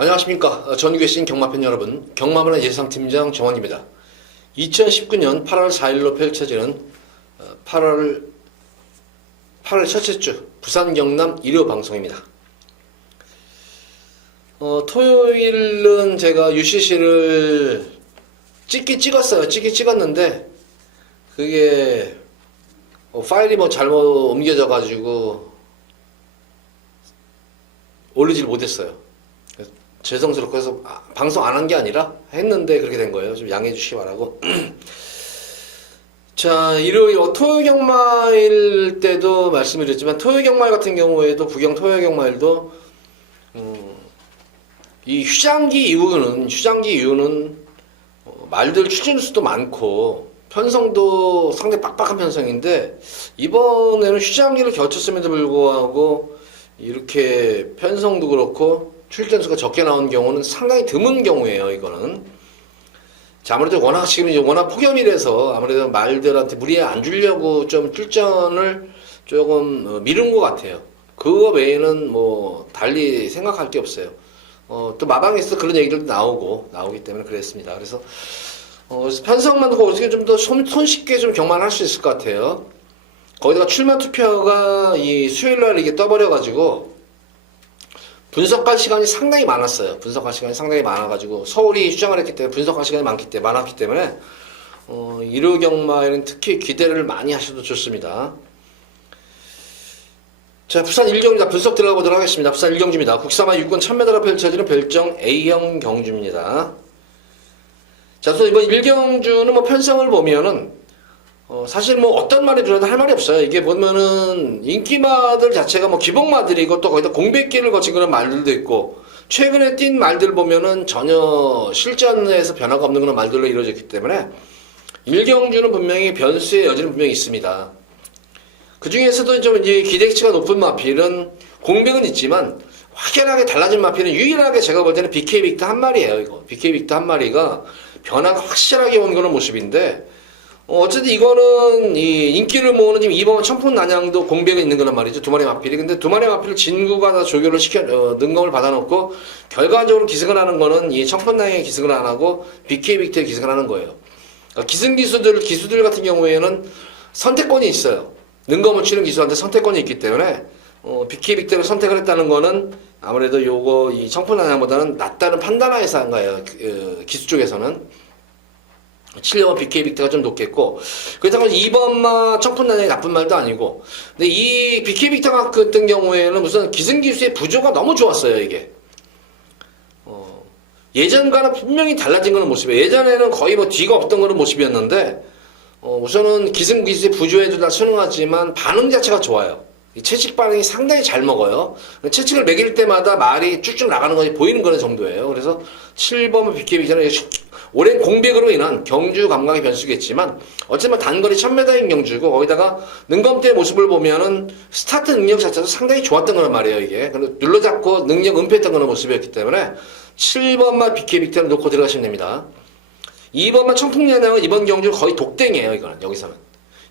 안녕하십니까. 전국에 계신 경마팬 여러분, 경마문화 예상팀장 정원입니다. 2019년 8월 4일로 펼쳐지는 8월 첫째 주 부산 경남 1호 방송입니다. 토요일은 제가 UCC를 찍었는데 그게 파일이 잘못 옮겨져 가지고 올리질 못했어요. 죄송스럽고 해서 방송 안 한 게 아니라 했는데 그렇게 된 거예요. 좀 양해해 주시기 바라고. 자, 일요일 토요 경마일 때도 말씀을 드렸지만 토요 경마일 같은 경우에도 부경 토요 경마일도 이 휴장기 이후는 말들 출전 수도 많고 편성도 상당히 빡빡한 편성인데 이번에는 휴장기를 거쳤음에도 불구하고 이렇게 편성도 그렇고 출전수가 적게 나온 경우는 상당히 드문 경우예요. 이거는 자, 아무래도 워낙 폭염이라서 아무래도 말들한테 무리에 안 주려고 좀 출전을 조금 미룬 것 같아요. 그거 외에는 달리 생각할 게 없어요. 또 마방에서 그런 얘기들도 나오기 때문에 그랬습니다. 그래서 편성만 하고 어떻게 좀 더 손쉽게 좀 경만할 수 있을 것 같아요. 거기다가 출마 투표가 이 수요일날 이게 떠버려가지고 분석할 시간이 상당히 많았어요. 분석할 시간이 상당히 많아가지고 서울이 휴장을 했기 때문에 분석할 시간이 많았기 때문에 일요 경마에는 특히 기대를 많이 하셔도 좋습니다. 자, 부산 1경주입니다. 분석 들어가 보도록 하겠습니다. 부산 1경주입니다. 국사마 6군 1000m로 펼쳐지는 별정 A형 경주입니다. 자, 그래서 이번 1경주는 편성을 보면은 사실 어떤 말이 들어도 할 말이 없어요. 이게 보면은 인기마들 자체가 기복마들이고 또 거기다 공백기를 거친 그런 말들도 있고 최근에 뛴 말들 보면은 전혀 실전에서 변화가 없는 그런 말들로 이루어졌기 때문에 1경주는 분명히 변수의 여지는 분명히 있습니다. 그 중에서도 좀 이제 기대치가 높은 마필은 공백은 있지만 확연하게 달라진 마필은 유일하게 제가 볼 때는 BK 빅터 한 마리예요. 이거 BK 빅터 한 마리가 변화가 확실하게 온 그런 모습인데 어쨌든 이거는 이 인기를 모으는 지금 이번 청풍 난양도 공백이 있는 거란 말이죠. 두 마리 마필이. 근데 두 마리 마필을 진구가 다 조교를 능검을 받아놓고 결과적으로 기승을 하는 거는 이 청풍 난양의 기승을 안 하고 BK 빅터의 기승을 하는 거예요. 그러니까 기수들 같은 경우에는 선택권이 있어요. 능검을 치는 기수한테 선택권이 있기 때문에 BK 빅터를 선택을 했다는 거는 아무래도 요거 이 청풍 난양보다는 낫다는 판단하에서 한 거예요. 기수 쪽에서는. 7번 BK 빅터가 좀 높겠고 그렇다고 2번마 청푼난양이 나쁜 말도 아니고 근데 이 BK 빅터 같은 경우에는 무슨 기승기수의 부조가 너무 좋았어요. 이게 예전과는 분명히 달라진 그런 모습이에요. 예전에는 거의 뒤가 없던 그런 모습이었는데 우선은 기승기수의 부조에도 다 순응하지만 반응 자체가 좋아요. 이 채찍 반응이 상당히 잘 먹어요. 채찍을 매길 때마다 말이 쭉쭉 나가는 것이 보이는 그런 정도예요. 그래서 7번 BK 빅터는 오랜 공백으로 인한 경주 감각의 변수겠지만 어쨌든 단거리 1000m인 경주고 거기다가 능검대의 모습을 보면은 스타트 능력 자체도 상당히 좋았던 거란 말이에요. 이게 눌러잡고 능력 은폐했던 그런 모습이었기 때문에 7번만 BK 빅터를 놓고 들어가시면 됩니다. 2번만 청풍연양은 이번 경주 거의 독땡이에요.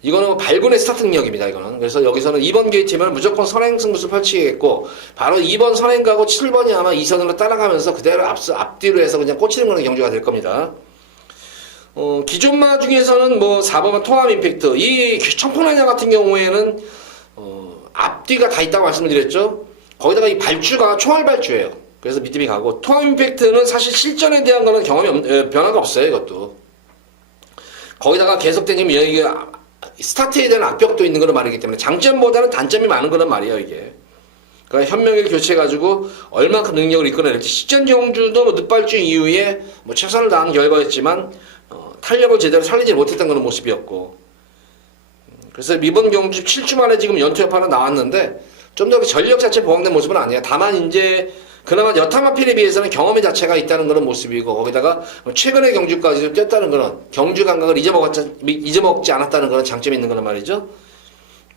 이거는 발군의 스타트 능력입니다. 이거는 그래서 여기서는 2번 게이트면 무조건 선행 승부수 펼치겠고 바로 2번 선행 가고 7번이 아마 2선으로 따라가면서 그대로 앞뒤로 해서 그냥 꽂히는 그런 경주가 될 겁니다. 기존마 중에서는 4번만 통합 임팩트 이 청풍난양 같은 경우에는 앞뒤가 다 있다고 말씀을 드렸죠. 거기다가 이 발주가 총알 발주예요. 그래서 믿음이 가고 통합 임팩트는 사실 실전에 대한 거는 변화가 없어요. 이것도 거기다가 계속된 지금 여기 스타트에 대한 압력도 있는 그런 말이기 때문에 장점보다는 단점이 많은 그런 말이에요. 이게 그러니까 현명하게 교체해가지고 얼마큼 능력을 이끌어낼지 시전 경주도 늦발주 이후에 최선을 다한 결과였지만 탄력을 제대로 살리지 못했던 그런 모습이었고 그래서 이번 경주 7주 만에 지금 연투 여파는 나왔는데 좀 더 전력 자체 보강된 모습은 아니에요. 다만 이제 그나마 여타마필에 비해서는 경험의 자체가 있다는 그런 모습이고 거기다가 최근의 경주까지도 뛰었다는 그런 경주 감각을 잊어먹지 않았다는 그런 장점이 있는 거란 말이죠.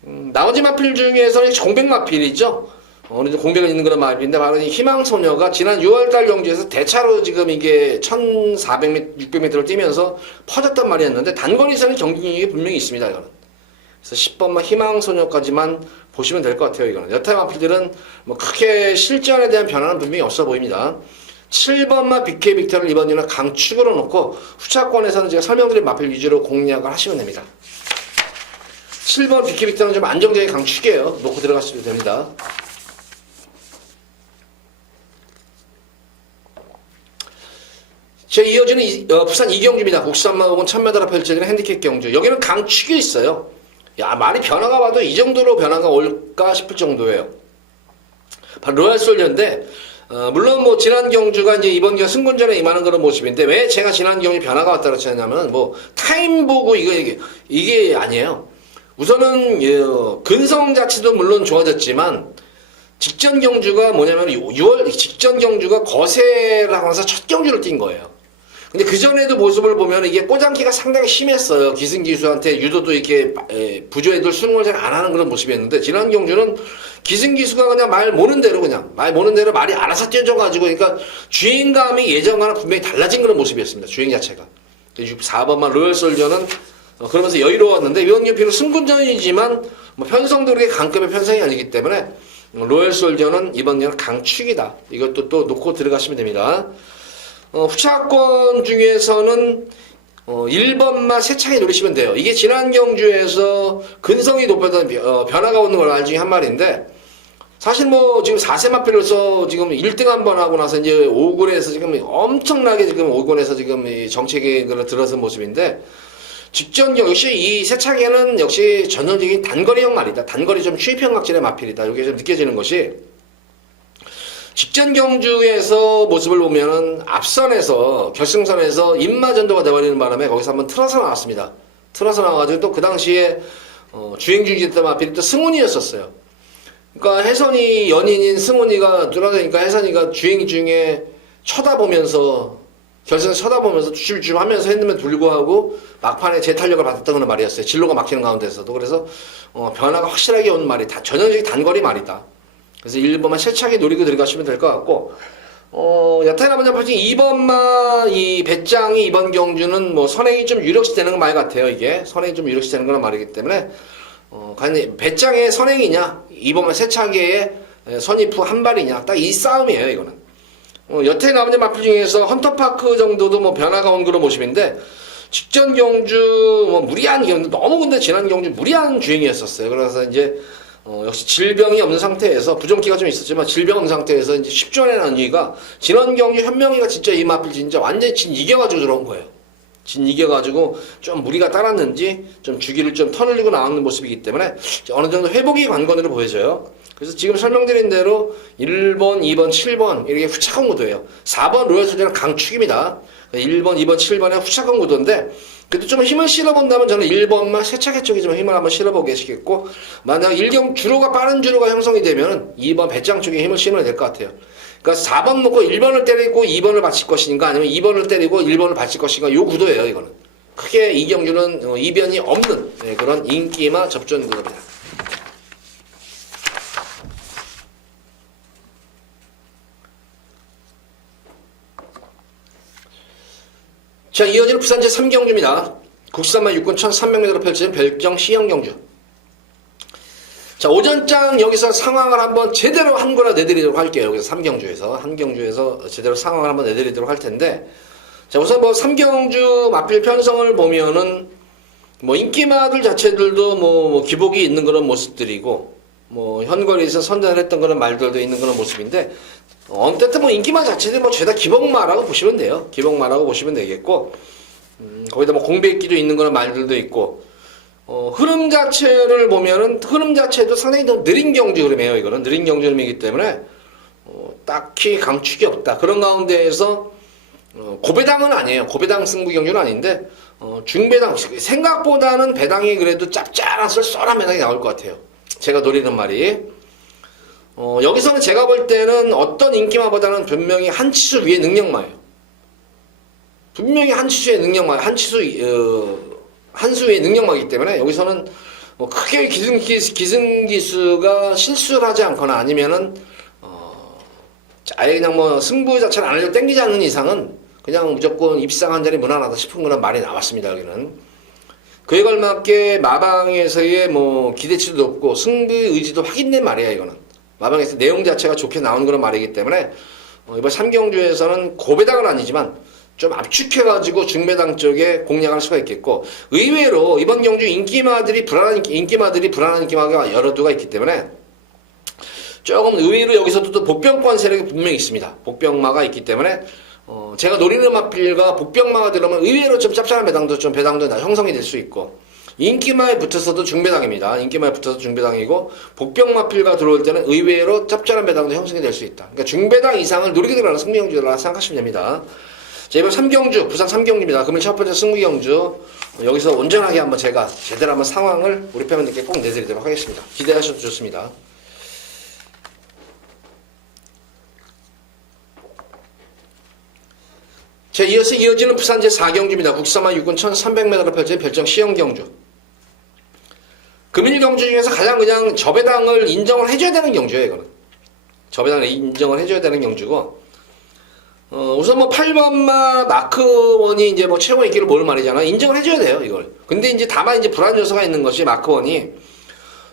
나머지 마필 중에서는 공백 마필이죠. 공백은 있는 그런 마필인데 바로 이 희망소녀가 지난 6월달 경주에서 대차로 지금 이게 1400m, 600m를 뛰면서 퍼졌단 말이었는데 단거리에서는 경쟁력이 분명히 있습니다. 이거는. 그래서 10번만 희망소녀까지만 보시면 될 것 같아요. 이거는 여타 마필들은 크게 실전에 대한 변화는 분명히 없어 보입니다. 7번만 BK 빅터를 이번 주는 강축으로 놓고 후차권에서는 제가 설명드린 마필 위주로 공략을 하시면 됩니다. 7번 BK 빅터는 좀 안정적인 강축이에요. 놓고 들어가셔도 됩니다. 제 이어지는 부산 이경주입니다. 국산마 혹은 1000m라 펼쳐지는 핸디캡 경주. 여기는 강축이 있어요. 야, 많이 변화가 와도 이 정도로 변화가 올까 싶을 정도예요. 바로 로얄솔저인데, 물론 뭐 지난 경주가 이제 이번 경주 승군전에 임하는 그런 모습인데, 왜 제가 지난 경주 변화가 왔다 그랬냐면 뭐 타임 보고 이게 아니에요. 우선은 근성 자체도 물론 좋아졌지만 직전 경주가 뭐냐면 6월 직전 경주가 거세를 하면서 첫 경주를 뛴 거예요. 근데 그 전에도 모습을 보면 이게 꼬장기가 상당히 심했어요. 기승기수한테 유도도 이렇게 부조애들 수능을 잘 안 하는 그런 모습이었는데, 지난 경주는 기승기수가 그냥 말 모는 대로 말이 알아서 뛰어져가지고, 그러니까 주행감이 예전과는 분명히 달라진 그런 모습이었습니다. 주행 자체가. 4번만 로열솔저는 그러면서 여유로웠는데, 이번 경기는 승군전이지만 뭐 편성도 그렇게 강급의 편성이 아니기 때문에 로열솔저는 이번 경기는 강축이다. 이것도 또 놓고 들어가시면 됩니다. 후차권 중에서는 1번만 세차게 노리시면 돼요. 이게 지난 경주에서 근성이 높았던 변화가 오는 걸 알 중에 한 말인데, 사실 뭐 지금 4세 마필로서 지금 1등 한 번 하고 나서 이제 5군에서 지금 엄청나게 지금 5군에서 지금 정책에 들어선 모습인데, 직전 역시 이 세차계는 역시 전형적인 단거리형 말이다. 단거리 좀 추입형 각질의 마필이다. 이게 좀 느껴지는 것이, 직전 경주에서 모습을 보면은 앞선에서 결승선에서 인마전도가 돼버리는 바람에 거기서 한번 틀어서 나왔습니다. 틀어서 나와가지고 또 그 당시에 주행 중이었던 마필이 또 승훈이였었어요. 그러니까 혜선이 연인인 승훈이가 뚫어대니까 혜선이가 주행 중에 쳐다보면서 결승에 쳐다보면서 주춤주춤 하면서 핸드면 돌고 하고 막판에 재탄력을 받았던 그런 말이었어요. 진로가 막히는 가운데서도. 그래서 변화가 확실하게 온 말이 다 전형적인 단거리 말이다. 그래서 1번만 세차게 노리고 들어가시면 될 것 같고, 여타나 먼저 보시 2번만 이 배짱이 이번 경주는 뭐 선행이 좀 유력시 되는 말 같아요. 이게 선행이 좀 유력시 되는 그런 말이기 때문에 과연 배짱의 선행이냐, 2번만 세차게의 선입후 한 발이냐, 딱 이 싸움이에요. 이거는 여태 남은 마필 중에서 헌터파크 정도도 뭐 변화가 온 그런 모습인데, 직전 경주 뭐 무리한 경주, 너무 근데 지난 경주 무리한 주행이었었어요. 그래서 이제 역시 질병이 없는 상태에서, 부종기가 좀 있었지만 질병 없는 상태에서 이제 10조에 난 이유가, 지난 경주 현명이가 진짜 이 마필 진짜 완전히 진 이겨가지고 들어온 거예요. 진 이겨가지고 좀 무리가 따랐는지 좀 주기를 좀 터널리고 나오는 모습이기 때문에 어느 정도 회복이 관건으로 보여져요. 그래서 지금 설명드린 대로 1번, 2번, 7번 이렇게 후차권 구도예요. 4번 로열솔저는 강축입니다. 1번, 2번, 7번의 후차권 구도인데, 그래도 좀 힘을 실어본다면 저는 1번만 세차계 쪽에 좀 힘을 한번 실어보겠고, 만약 주로가 빠른 주로가 형성이 되면 2번 배짱 쪽에 힘을 실으면 될 것 같아요. 그러니까 4번 놓고 1번을 때리고 2번을 받칠 것인가, 아니면 2번을 때리고 1번을 받칠 것인가, 요 구도예요. 이거는 크게 이 경주는 이변이 없는 그런 인기마 접전 구도입니다. 자, 이어지는 부산 제3경주입니다. 국산마 6군 1300m로 펼쳐진 별정 시형경주. 자, 오전장 여기서 상황을 한번 제대로 한 거나 내드리도록 할게요. 여기서 3경주에서. 한 경주에서 제대로 상황을 한번 내드리도록 할 텐데, 자, 우선 뭐 3경주 마필 편성을 보면은 뭐 인기마들 자체들도 뭐 기복이 있는 그런 모습들이고, 뭐 현거리에서 선전을 했던 그런 말들도 있는 그런 모습인데, 어쨌든 뭐 인기마 자체는 뭐 죄다 기복마라고 보시면 돼요. 기복마라고 보시면 되겠고, 거기다 뭐 공백기도 있는 그런 말들도 있고, 흐름 자체를 보면은 흐름 자체도 상당히 더 느린 경주 흐름이에요. 이거는 느린 경주 흐름이기 때문에 딱히 강축이 없다. 그런 가운데에서 고배당은 아니에요. 고배당 승부 경주는 아닌데 중배당, 생각보다는 배당이 그래도 짭짤한 쏠쏠한 배당이 나올 것 같아요. 제가 노리는 말이. 여기서는 제가 볼 때는 어떤 인기마보다는 분명히 한 치수 위의 능력마예요. 분명히 한 치수의 능력마, 한 수의 능력마이기 때문에 여기서는 뭐 크게 기승기수가 실수를 하지 않거나 아니면은 아예 그냥 뭐 승부 자체를 안 하려고 땡기지 않는 이상은 그냥 무조건 입상한 자리 무난하다 싶은 그런 말이 나왔습니다. 여기는 그에 걸맞게 마방에서의 뭐 기대치도 높고 승부의 의지도 확인된 말이야. 이거는 마방에서 내용 자체가 좋게 나오는 그런 말이기 때문에 이번 3경주에서는 고배당은 아니지만 좀 압축해가지고 중배당 쪽에 공략할 수가 있겠고, 의외로 이번 경주 인기마들이 불안한 인기마가 여러 두가 있기 때문에 조금 의외로 여기서도 또 복병권 세력이 분명히 있습니다. 복병마가 있기 때문에 제가 노리는 마필과 복병마가 들어오면 의외로 좀 짭짤한 배당도 형성이 될 수 있고, 인기마에 붙어서도 중배당입니다. 인기마에 붙어서 중배당이고, 복병마필과 들어올 때는 의외로 짭짤한 배당도 형성이 될 수 있다. 그러니까 중배당 이상을 노리게 들어가는 승리경주라 생각하시면 됩니다. 자, 이번 3경주, 부산 3경주입니다. 금일 첫 번째 승리경주. 여기서 온전하게 한번 제가 제대로 한번 상황을 우리 팬분들께 꼭 내드리도록 하겠습니다. 기대하셔도 좋습니다. 자, 이어서 이어지는 부산 제4경주입니다. 국사마 육군 1300m로 펼쳐진 별정 시형경주. 금일 경주 중에서 가장 그냥 저배당을 인정을 해줘야 되는 경주예요, 이거는. 저배당을 인정을 해줘야 되는 경주고, 우선 뭐 8번마 마크1이 이제 뭐 최고 인기를 모을 말이잖아. 인정을 해줘야 돼요, 이걸. 근데 이제 다만 이제 불안 요소가 있는 것이 마크1이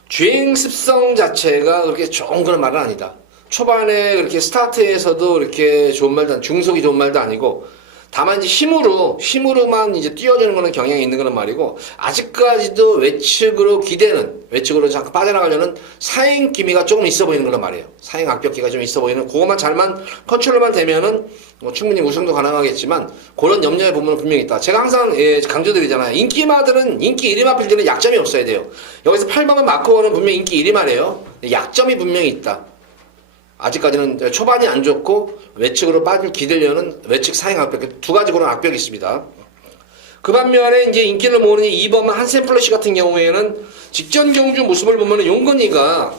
주행 습성 자체가 그렇게 좋은 그런 말은 아니다. 초반에 그렇게 스타트에서도 그렇게 좋은 말도, 중속이 좋은 말도 아니고, 다만 이제 힘으로만 이제 뛰어주는 거는 경향이 있는 그런 말이고, 아직까지도 외측으로 잠깐 빠져나가려는 사행 기미가 조금 있어 보이는 그런 말이에요. 사행 악벽기가 좀 있어 보이는, 그것만 잘만 컨트롤만 되면은 충분히 우승도 가능하겠지만, 그런 염려의 부분은 분명히 있다. 제가 항상 강조드리잖아요. 인기마들은, 인기 1위 마필들은 약점이 없어야 돼요. 여기서 8번만 마크1은 분명히 인기 1위 말이에요. 약점이 분명히 있다. 아직까지는 초반이 안 좋고 외측으로 기대려는 외측 사행 악벽, 두 가지 그런 악벽이 있습니다. 그 반면에 이제 인기를 모으는 2번만 한센 플러시 같은 경우에는 직전 경주 모습을 보면은 용건이가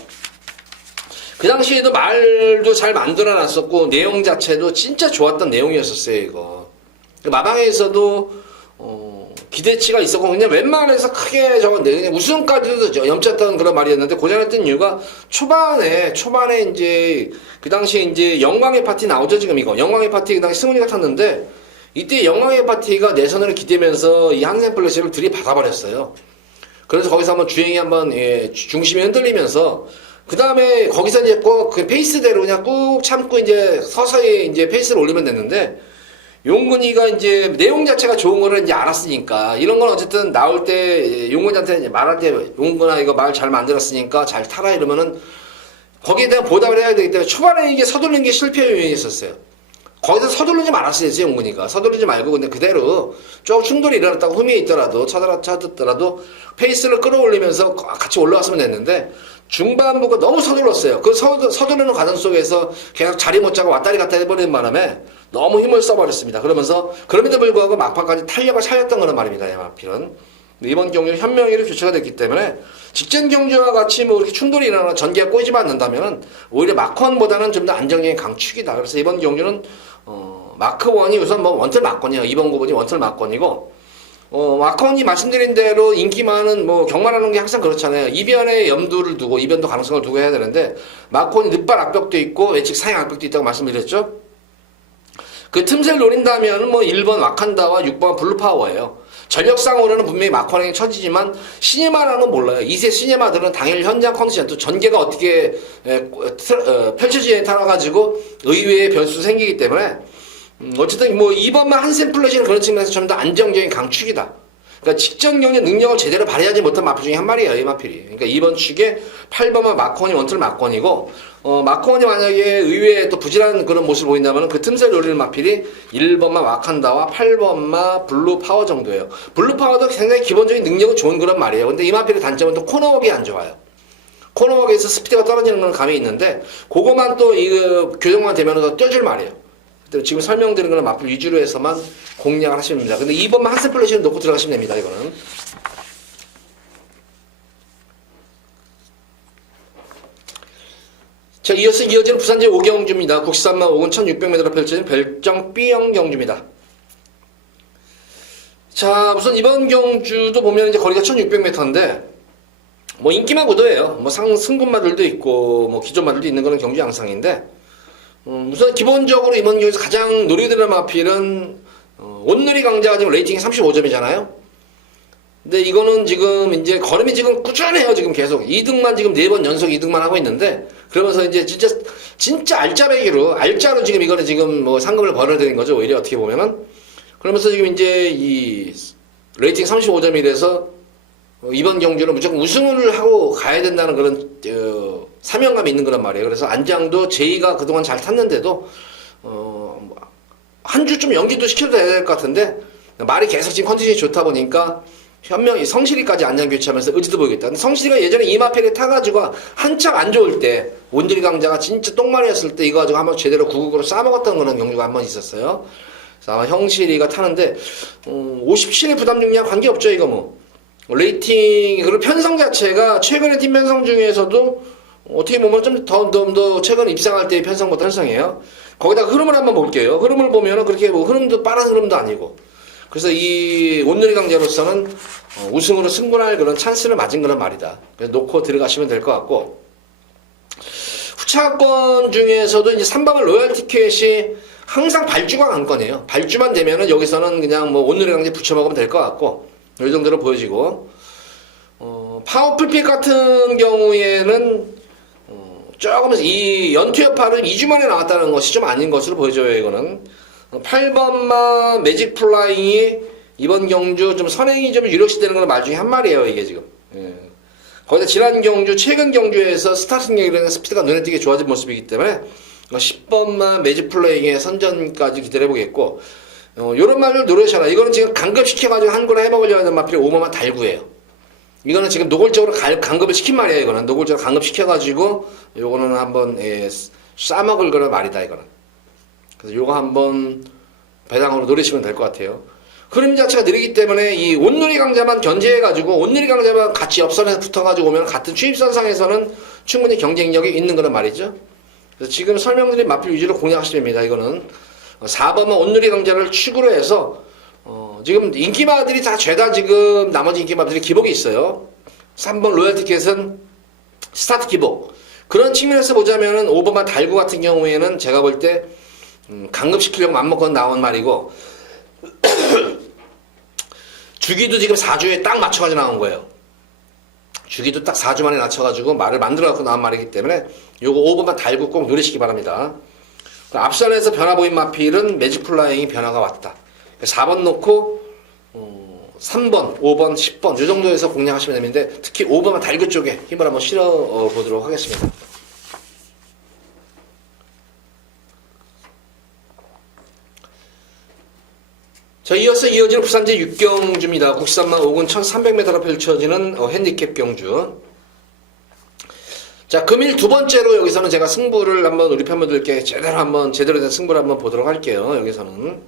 그 당시에도 말도 잘 만들어 놨었고 내용 자체도 진짜 좋았던 내용이었었어요, 이거. 마방에서도 기대치가 있었고, 그냥 웬만해서 크게 우승까지도 염쳤던 그런 말이었는데, 고전했던 이유가 초반에 이제, 그 당시에 이제 영광의 파티 나오죠, 지금 이거. 영광의 파티 그 당시 승훈이가 탔는데, 이때 영광의 파티가 내선으로 기대면서 이 한센 플래시를 들이받아버렸어요. 그래서 거기서 한번 주행이 한번, 중심이 흔들리면서, 그 다음에 거기서 이제 꼭 그 페이스대로 그냥 꾹 참고 이제 서서히 이제 페이스를 올리면 됐는데, 용근이가 이제 내용 자체가 좋은 거를 이제 알았으니까, 이런 건 어쨌든 나올 때 용근이한테 말할 때 용근아 이거 말 잘 만들었으니까 잘 타라 이러면은 거기에 대한 보답을 해야 되기 때문에 초반에 이게 서두르는 게 실패 요인이 있었어요. 거기서 서두르지 말았어야지, 용근이가. 서두르지 말고 근데 그대로 좀 충돌이 일어났다고 흠이 있더라도 찾았더라도 페이스를 끌어올리면서 같이 올라왔으면 됐는데, 중반부가 너무 서둘렀어요. 그 서두르는 과정 속에서 계속 자리 못 잡고 왔다리 갔다 해버리는 바람에 너무 힘을 써버렸습니다. 그러면서 그럼에도 불구하고 막판까지 탄력을 살렸던 거는 말입니다, 마필은. 이번 경주는 현명히로 교체가 됐기 때문에 직전 경주와 같이 뭐 이렇게 충돌이 일어나거나 전개가 꼬이지 않는다면은 오히려 마크1보다는 좀 더 안정적인 강축이다. 그래서 이번 경주는 마크1이 우선 뭐 원틀 마건이에요. 이번 구분이 원틀 마건이고, 마컨이 말씀드린 대로 인기만은 뭐 경마라는 게 항상 그렇잖아요. 이변에 염두를 두고, 이변도 가능성을 두고 해야 되는데, 마컨이 늑발 악벽도 있고 외측 사행 악벽도 있다고 말씀드렸죠. 그 틈새를 노린다면 뭐 1번 와칸다와 6번 블루파워예요. 전력상으로는 분명히 마컨에게 처지지만 시네마라는 건 몰라요. 2세 시네마들은 당일 현장 컨디션, 또 전개가 어떻게 펼쳐지냐에 따라가지고 의외의 변수 생기기 때문에, 어쨌든 뭐 2번만 한센 플러시는 그런 측면에서 좀 더 안정적인 강축이다. 그러니까 직전 경기 능력을 제대로 발휘하지 못한 마필 중에 한 마리예요, 이 마필이. 그러니까 2번 축에 8번만 마컨이 원틀 마건이고, 마컨이 만약에 의외에 또 부진한 그런 모습을 보인다면 그 틈새를 노리는 마필이 1번만 와칸다와 8번만 블루 파워 정도예요. 블루 파워도 굉장히 기본적인 능력은 좋은 그런 말이에요. 근데 이 마필의 단점은 또 코너웍이 안 좋아요. 코너웍에서 스피드가 떨어지는 건 감이 있는데, 그거만 또 교정만 되면 더 뛰어줄 말이에요. 지금 설명드리는 거는 마필 위주로 해서만 공략을 하시면 됩니다. 근데 2번만 한센 플래시를 놓고 들어가시면 됩니다, 이거는. 자, 이어서 이어지는 부산제 5경주입니다. 국산마 5군 1600m로 펼쳐진 별정 B형 경주입니다. 자, 우선 이번 경주도 보면 이제 거리가 1600m인데, 뭐 인기마 구도예요. 뭐 승군마들도 있고, 뭐 기존마들도 있는 거는 경주 양상인데, 우선 기본적으로 이번 경기에서 가장 노리게 되는 마필은 온누리 강자가 지금 레이팅이 35점이잖아요. 근데 이거는 지금 이제 걸음이 지금 꾸준해요. 지금 계속 2등만 지금 4번 연속 2등만 하고 있는데, 그러면서 이제 진짜 알짜로 지금 이거는 지금 뭐 상금을 벌어야 되는 거죠. 오히려 어떻게 보면은. 그러면서 지금 이제 이 레이팅 35점이 돼서 이번 경주는 무조건 우승을 하고 가야 된다는 그런 사명감이 있는 거란 말이에요. 그래서 안장도 제이가 그동안 잘 탔는데도 한 주 좀 연기도 시켜도 돼야 될 것 같은데, 말이 계속 지금 컨디션이 좋다 보니까 현명히 성실이까지 안장 교체하면서 의지도 보이겠다. 근데 성실이가 예전에 이마펠에 타가지고 한참 안 좋을 때, 온누리 강자가 진짜 똥말이었을 때 이거 가지고 한번 제대로 구국으로 싸먹었던 그런 경주가 한 번 있었어요. 그래서 아마 형실이가 타는데 57의 부담 중량 관계없죠. 이거 뭐 레이팅 그리고 편성 자체가 최근의 팀 편성 중에서도 어떻게 보면 좀 더 최근에 입상할 때의 편성보다 편성이에요. 거기다가 흐름을 한번 볼게요. 흐름을 보면은 그렇게 뭐 흐름도 빠른 흐름도 아니고, 그래서 이 온누리 강자로서는 우승으로 승부할 그런 찬스를 맞은 그런 말이다. 그래서 놓고 들어가시면 될 것 같고, 후차권 중에서도 이제 3번은 로얄 티켓이 항상 발주가 관건이에요. 발주만 되면은 여기서는 그냥 뭐 온누리 강자 붙여먹으면 될 것 같고, 이 정도로 보여지고, 파워풀픽 같은 경우에는 조금 이 연투 여파는 2주 만에 나왔다는 것이 좀 아닌 것으로 보여져요. 이거는 8번마 매직 플라잉이 이번 경주 좀 선행이 좀 유력시되는 건 말 중에 한 말이에요. 이게 지금 거기다 지난 경주 최근 경주에서 스타팅력이라는 스피드가 눈에 띄게 좋아진 모습이기 때문에 10번마 매직 플라잉의 선전까지 기대해 보겠고, 요런 말을 노려셔라. 이거는 지금 강급시켜가지고 한 거나 해먹으려고 하는 마필이 5번마 달구예요. 이거는 지금 노골적으로 강급을 시킨 말이에요. 이거는 노골적으로 강급시켜가지고 요거는 한번 싸먹을 그런 말이다. 이거는. 그래서 요거 한번 배당으로 노리시면 될 것 같아요. 흐름 자체가 느리기 때문에 이 온누리 강자만 견제해가지고 온누리 강자만 같이 옆선에서 붙어가지고 오면 같은 추입선상에서는 충분히 경쟁력이 있는 그런 말이죠. 그래서 지금 설명드린 마필 위주로 공략하시면 됩니다. 이거는 4번은 온누리 강자를 축으로 해서 지금 인기마들이 다 죄다 지금 나머지 인기마들이 기복이 있어요. 3번 로얄 티켓은 스타트 기복. 그런 측면에서 보자면은 5번만 달구 같은 경우에는 제가 볼 때 강급시키려고 맘먹고 나온 말이고, 주기도 지금 4주에 딱 맞춰가지고 나온 거예요. 주기도 딱 4주 만에 맞춰가지고 말을 만들어갖고 나온 말이기 때문에 요거 5번만 달구 꼭 노리시기 바랍니다. 앞선에서 변화 보인 마필은 매직 플라잉이 변화가 왔다. 4번 놓고 3번, 5번, 10번 이 정도에서 공략하시면 되는데, 특히 5번은 달구 쪽에 힘을 한번 실어 보도록 하겠습니다. 자, 이어서 이어지는 부산제 6경주입니다. 국산만 5군 1300m로 펼쳐지는 핸디캡 경주. 자, 금일 두 번째로 여기서는 제가 승부를 한번 우리 팬분들께 제대로 된 승부를 한번 보도록 할게요. 여기서는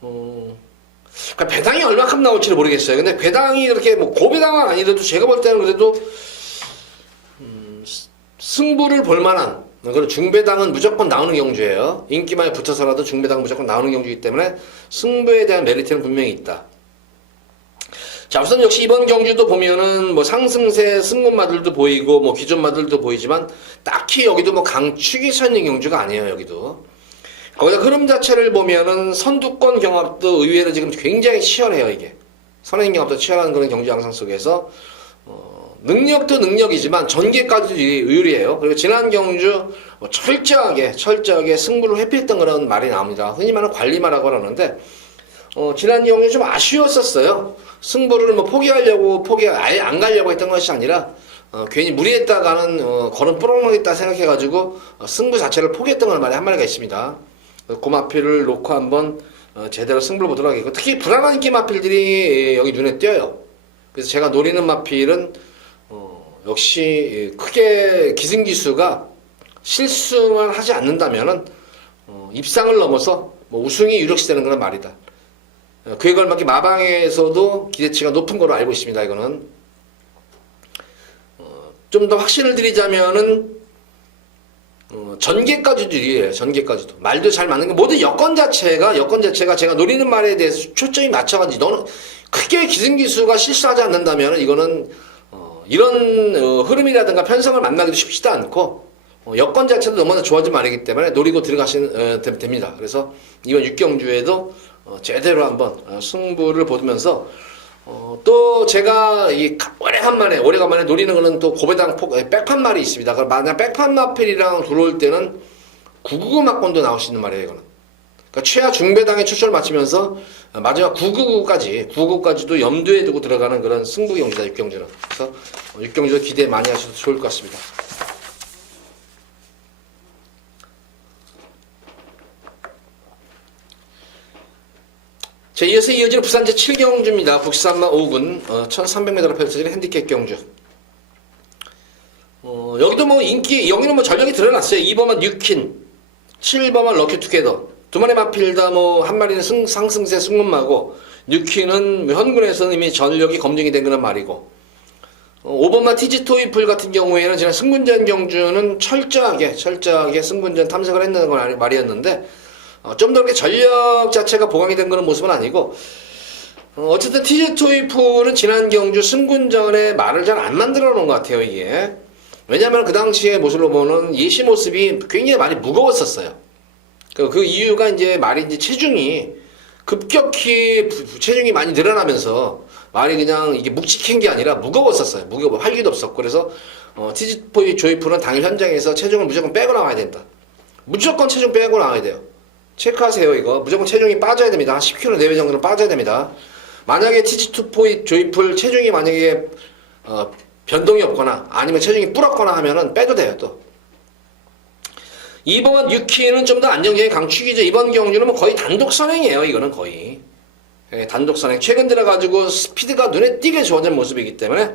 그러니까 배당이 얼마큼 나올지를 모르겠어요. 근데 배당이 그렇게 뭐 고배당은 아니라도 제가 볼 때는 그래도 승부를 볼 만한 그런 중배당은 무조건 나오는 경주예요. 인기만에 붙어서라도 중배당은 무조건 나오는 경주이기 때문에 승부에 대한 메리트는 분명히 있다. 자, 우선 역시 이번 경주도 보면은 뭐 상승세 승문마들도 보이고 뭐 기존마들도 보이지만 딱히 여기도 뭐 강축이 서 있는 경주가 아니에요. 여기도 거기다 흐름 자체를 보면은 선두권 경합도 의외로 지금 굉장히 치열해요. 이게 선행 경합도 치열한 그런 경주 양상 속에서 능력도 능력이지만 전개까지도 의유리해요. 그리고 지난 경주 뭐 철저하게 승부를 회피했던 그런 말이 나옵니다. 흔히 말하는 관리마라고 하는데 지난 경주 좀 아쉬웠었어요. 승부를 뭐 아예 안 가려고 했던 것이 아니라 괜히 무리했다가는 걸음 뿌렁하겠다 생각해가지고 승부 자체를 포기했던 그런 말이 한 마리가 있습니다. 그 마필을 놓고 한번 제대로 승부를 보도록 하겠고, 특히 불안한 인기 마필들이 여기 눈에 띄어요. 그래서 제가 노리는 마필은 역시 크게 기승기수가 실수만 하지 않는다면은 입상을 넘어서 뭐 우승이 유력시되는 그런 말이다. 그에 걸맞게 마방에서도 기대치가 높은 거로 알고 있습니다. 이거는 좀 더 확신을 드리자면은 전개까지도 유리해요. 전개까지도 말도 잘 맞는 게 모든 여건 자체가 제가 노리는 말에 대해서 초점이 맞춰가지고 너는 크게 기승기수가 실수하지 않는다면 이거는 이런 흐름이라든가 편성을 만나기도 쉽지도 않고 여건 자체도 너무나 좋아진 말이기 때문에 노리고 들어가시면 됩니다. 그래서 이번 6경주에도 제대로 한번 승부를 보면서 또 제가 오래간만에 노리는 거는 또 고배당 백판말이 있습니다. 그럼 만약 백판마필이랑 들어올 때는 999 막권도 나올 수 있는 말이에요, 이거는. 그러니까 최하 중배당의 출처를 맞추면서 마지막 999까지도 염두에 두고 들어가는 그런 승부 경기다, 육경주는. 그래서 육경주 기대 많이 하셔도 좋을 것 같습니다. 자, 이어서 이어지는 부산 제7경주입니다. 북산마 5군 1300m로 펼쳐지는 핸디캡 경주. 여기도 뭐 여기는 뭐 전력이 드러났어요. 2번만 뉴킨, 7번만 럭키투게더. 두 마리 마필다 한 마리는 상승세 승문마고, 뉴킨은 현군에서는 이미 전력이 검증이 된 그런 말이고, 5번만 티지토이풀 같은 경우에는 지난 승군전 경주는 철저하게 승군전 탐색을 했는 건 말이었는데, 좀 더 그렇게 전력 자체가 보강이 된 그런 모습은 아니고, 어쨌든 티지토이풀은 지난 경주 승군전에 말을 잘 안 만들어 놓은 것 같아요, 이게. 왜냐면 그 당시에 모습으로 보면 예시 모습이 굉장히 많이 무거웠었어요. 그 이유가 이제 체중이 급격히 체중이 많이 늘어나면서 말이 그냥 이게 묵직한 게 아니라 무거웠었어요. 활기도 없었고. 그래서 티지토이풀은 당일 현장에서 체중을 무조건 빼고 나와야 된다. 무조건 체중 빼고 나와야 돼요. 체크하세요, 이거. 무조건 체중이 빠져야 됩니다. 한 10kg 내외 정도는 빠져야 됩니다. 만약에 티지토이풀 체중이 만약에 변동이 없거나 아니면 체중이 불었거나 하면은 빼도 돼요, 또. 이번 6키는 좀 더 안정적인 강축이죠. 이번 경주는 뭐 거의 단독 선행이에요, 이거는 거의. 단독 선행. 최근 들어가지고 스피드가 눈에 띄게 좋아진 모습이기 때문에,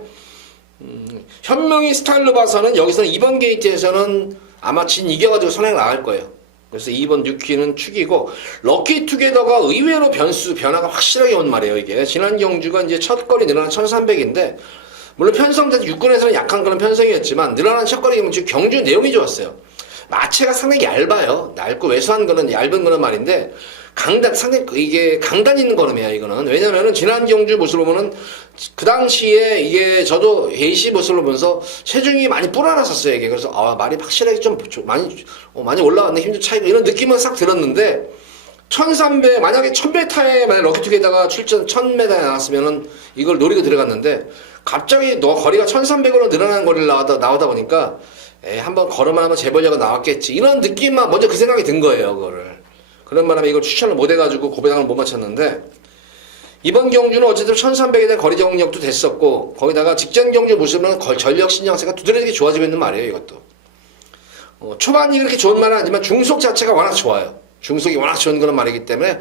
현명히 스타일로 봐서는 여기서는 이번 게이트에서는 아마 이겨가지고 선행 나갈 거예요. 그래서 2번 6키는 축이고, 럭키투게더가 의외로 변화가 확실하게 온 말이에요, 이게. 지난 경주가 이제 첫 거리 늘어난 1300인데, 물론 편성 자체 6군에서는 약한 그런 편성이었지만, 늘어난 첫 거리 경주 내용이 좋았어요. 마체가 상당히 얇아요. 얇고 왜소한 거는 얇은 거는 말인데, 이게 강단 있는 걸음이에요, 이거는. 왜냐면은 지난 경주 모습을 보면은, 그 당시에 이게 저도 예시 모습을 보면서 체중이 많이 불어났었어요, 이게. 그래서, 말이 확실하게 좀 많이 올라왔네, 힘좀 차이가. 이런 느낌은 싹 들었는데, 1300, 만약에 1000m에 만약 럭키투게더가 출전 1000m에 나왔으면은 이걸 노리고 들어갔는데, 갑자기 거리가 1300으로 늘어나는 거리를 나오다 보니까, 한번 걸으면 한번 재벌려가 나왔겠지. 이런 느낌만 먼저 그 생각이 든 거예요, 그거를. 그런 바람에 이걸 추천을 못 해가지고 고배당을 못 맞췄는데, 이번 경주는 어쨌든 1300에 대한 거리 정력도 됐었고, 거기다가 직전 경주 모습은 전력 신장세가 두드러지게 좋아지고 있는 말이에요, 이것도. 초반이 그렇게 좋은 말은 아니지만 중속 자체가 워낙 좋아요. 중속이 워낙 좋은 그런 말이기 때문에,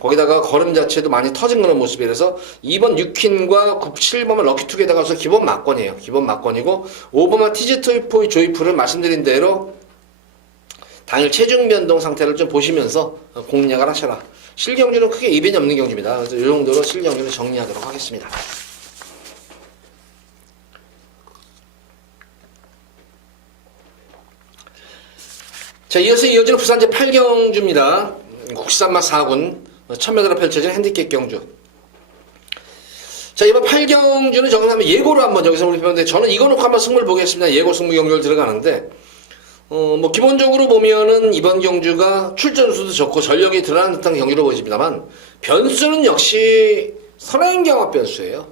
거기다가 걸음 자체도 많이 터진 그런 모습이라서 2번 6킨과 7번은 럭키투게더가 기본 막권이에요. 기본 막권이고 5번은 티지토이포이 조이풀은 말씀드린 대로 당일 체중 변동 상태를 좀 보시면서 공략을 하셔라. 실경주는 크게 이변이 없는 경주입니다. 그래서 이 정도로 실경주는 정리하도록 하겠습니다. 자, 이어지는 부산 제8경주입니다. 국산마 4군 1000m로 펼쳐진 핸디캡 경주. 자, 이번 8경주는 정리하면 예고로 한번 여기서 우리 배웠는데, 저는 이거 놓고 한번 승부를 보겠습니다. 예고 승부 경주를 들어가는데, 기본적으로 보면은 이번 경주가 출전수도 좋고 전력이 드러나는 듯한 경기로 보입니다만, 변수는 역시 선행경합 변수예요.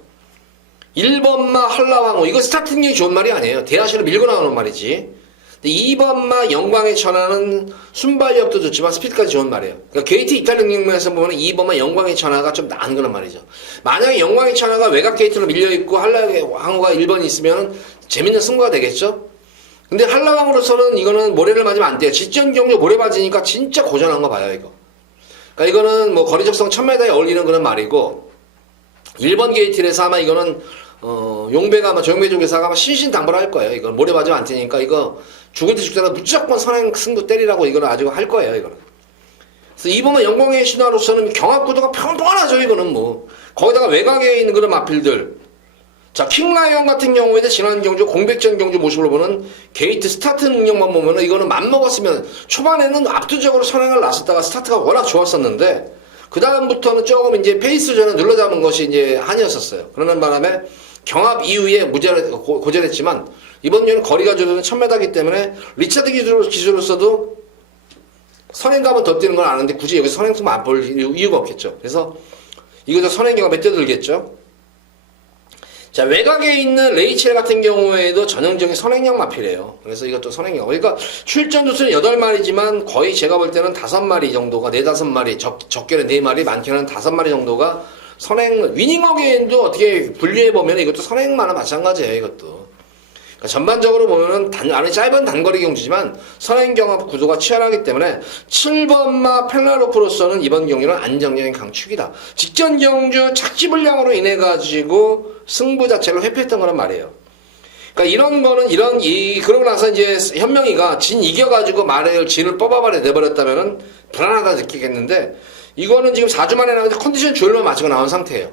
1번마 한라왕호, 이거 스타트 능력이 좋은 말이 아니에요. 대하시로 밀고 나오는 말이지. 2번마 영광의 천하는 순발력도 좋지만 스피드까지 좋은 말이에요. 그러니까 게이트 이탈 능력면에서 보면 2번마 영광의 천하가 좀 나은 거란 말이죠. 만약에 영광의 천하가 외곽 게이트로 밀려있고 한라왕호가 1번이 있으면 재밌는 승부가 되겠죠? 근데 한라왕으로서는 이거는 모래를 맞으면 안 돼요. 직전 경주 모래 맞으니까 진짜 고전한 거 봐요, 이거. 그러니까 이거는 뭐 거리적성 1000m에 어울리는 그런 말이고, 1번 게이트에서 아마 이거는 용배가 아마 조용배 쪽에서 아마 신신당부할 거예요. 이거 모래 맞으면 안 되니까 이거 죽을 때 죽더라도 무조건 선행 승부 때리라고 이거는 아주 할 거예요, 이거는. 그래서 이번에 영광의 신화로서는 경합구도가 평범하죠, 이거는 뭐. 거기다가 외곽에 있는 그런 마필들. 자, 킹라이언 같은 경우에는 지난 경주 공백전 경주 모습으로 보는 게이트 스타트 능력만 보면은 이거는 맘먹었으면 초반에는 압도적으로 선행을 나섰다가 스타트가 워낙 좋았었는데, 그 다음부터는 조금 이제 페이스전을 눌러잡은 것이 이제 한이었었어요. 그러는 바람에 경합 이후에 고전했지만, 이번 주는 거리가 줄어든 1000m이기 때문에 리차드 기술로서도 선행감은 더 뛰는 건 아는데 굳이 여기서 선행승만 안 볼 이유가 없겠죠. 그래서 이것도 선행경합에 뛰어들겠죠. 자, 외곽에 있는 레이첼 같은 경우에도 전형적인 선행형 마필이에요. 그래서 이것도 선행형. 그러니까 출전 두수는 8마리지만 거의 제가 볼 때는 5마리 정도가, 4, 5마리, 적게는 4마리, 많게는 5마리 정도가 선행, 위닝 어게인도 어떻게 분류해보면 이것도 선행마나 마찬가지예요, 이것도. 그러니까 전반적으로 보면은 안에 짧은 단거리 경주지만 선행경합 구도가 치열하기 때문에 7번마 펠라로프로서는 이번 경기는 안정적인 강축이다. 직전 경주 착지 불량으로 인해 가지고 승부 자체를 회피했던 거란 말이에요. 그러니까 이런 거는 그러고 나서 이제 현명이가 진 이겨가지고 말을 진을 뽑아버려 내버렸다면은 불안하다 느끼겠는데 이거는 지금 4주 만에 나왔는데 컨디션 조율만 맞추고 나온 상태예요.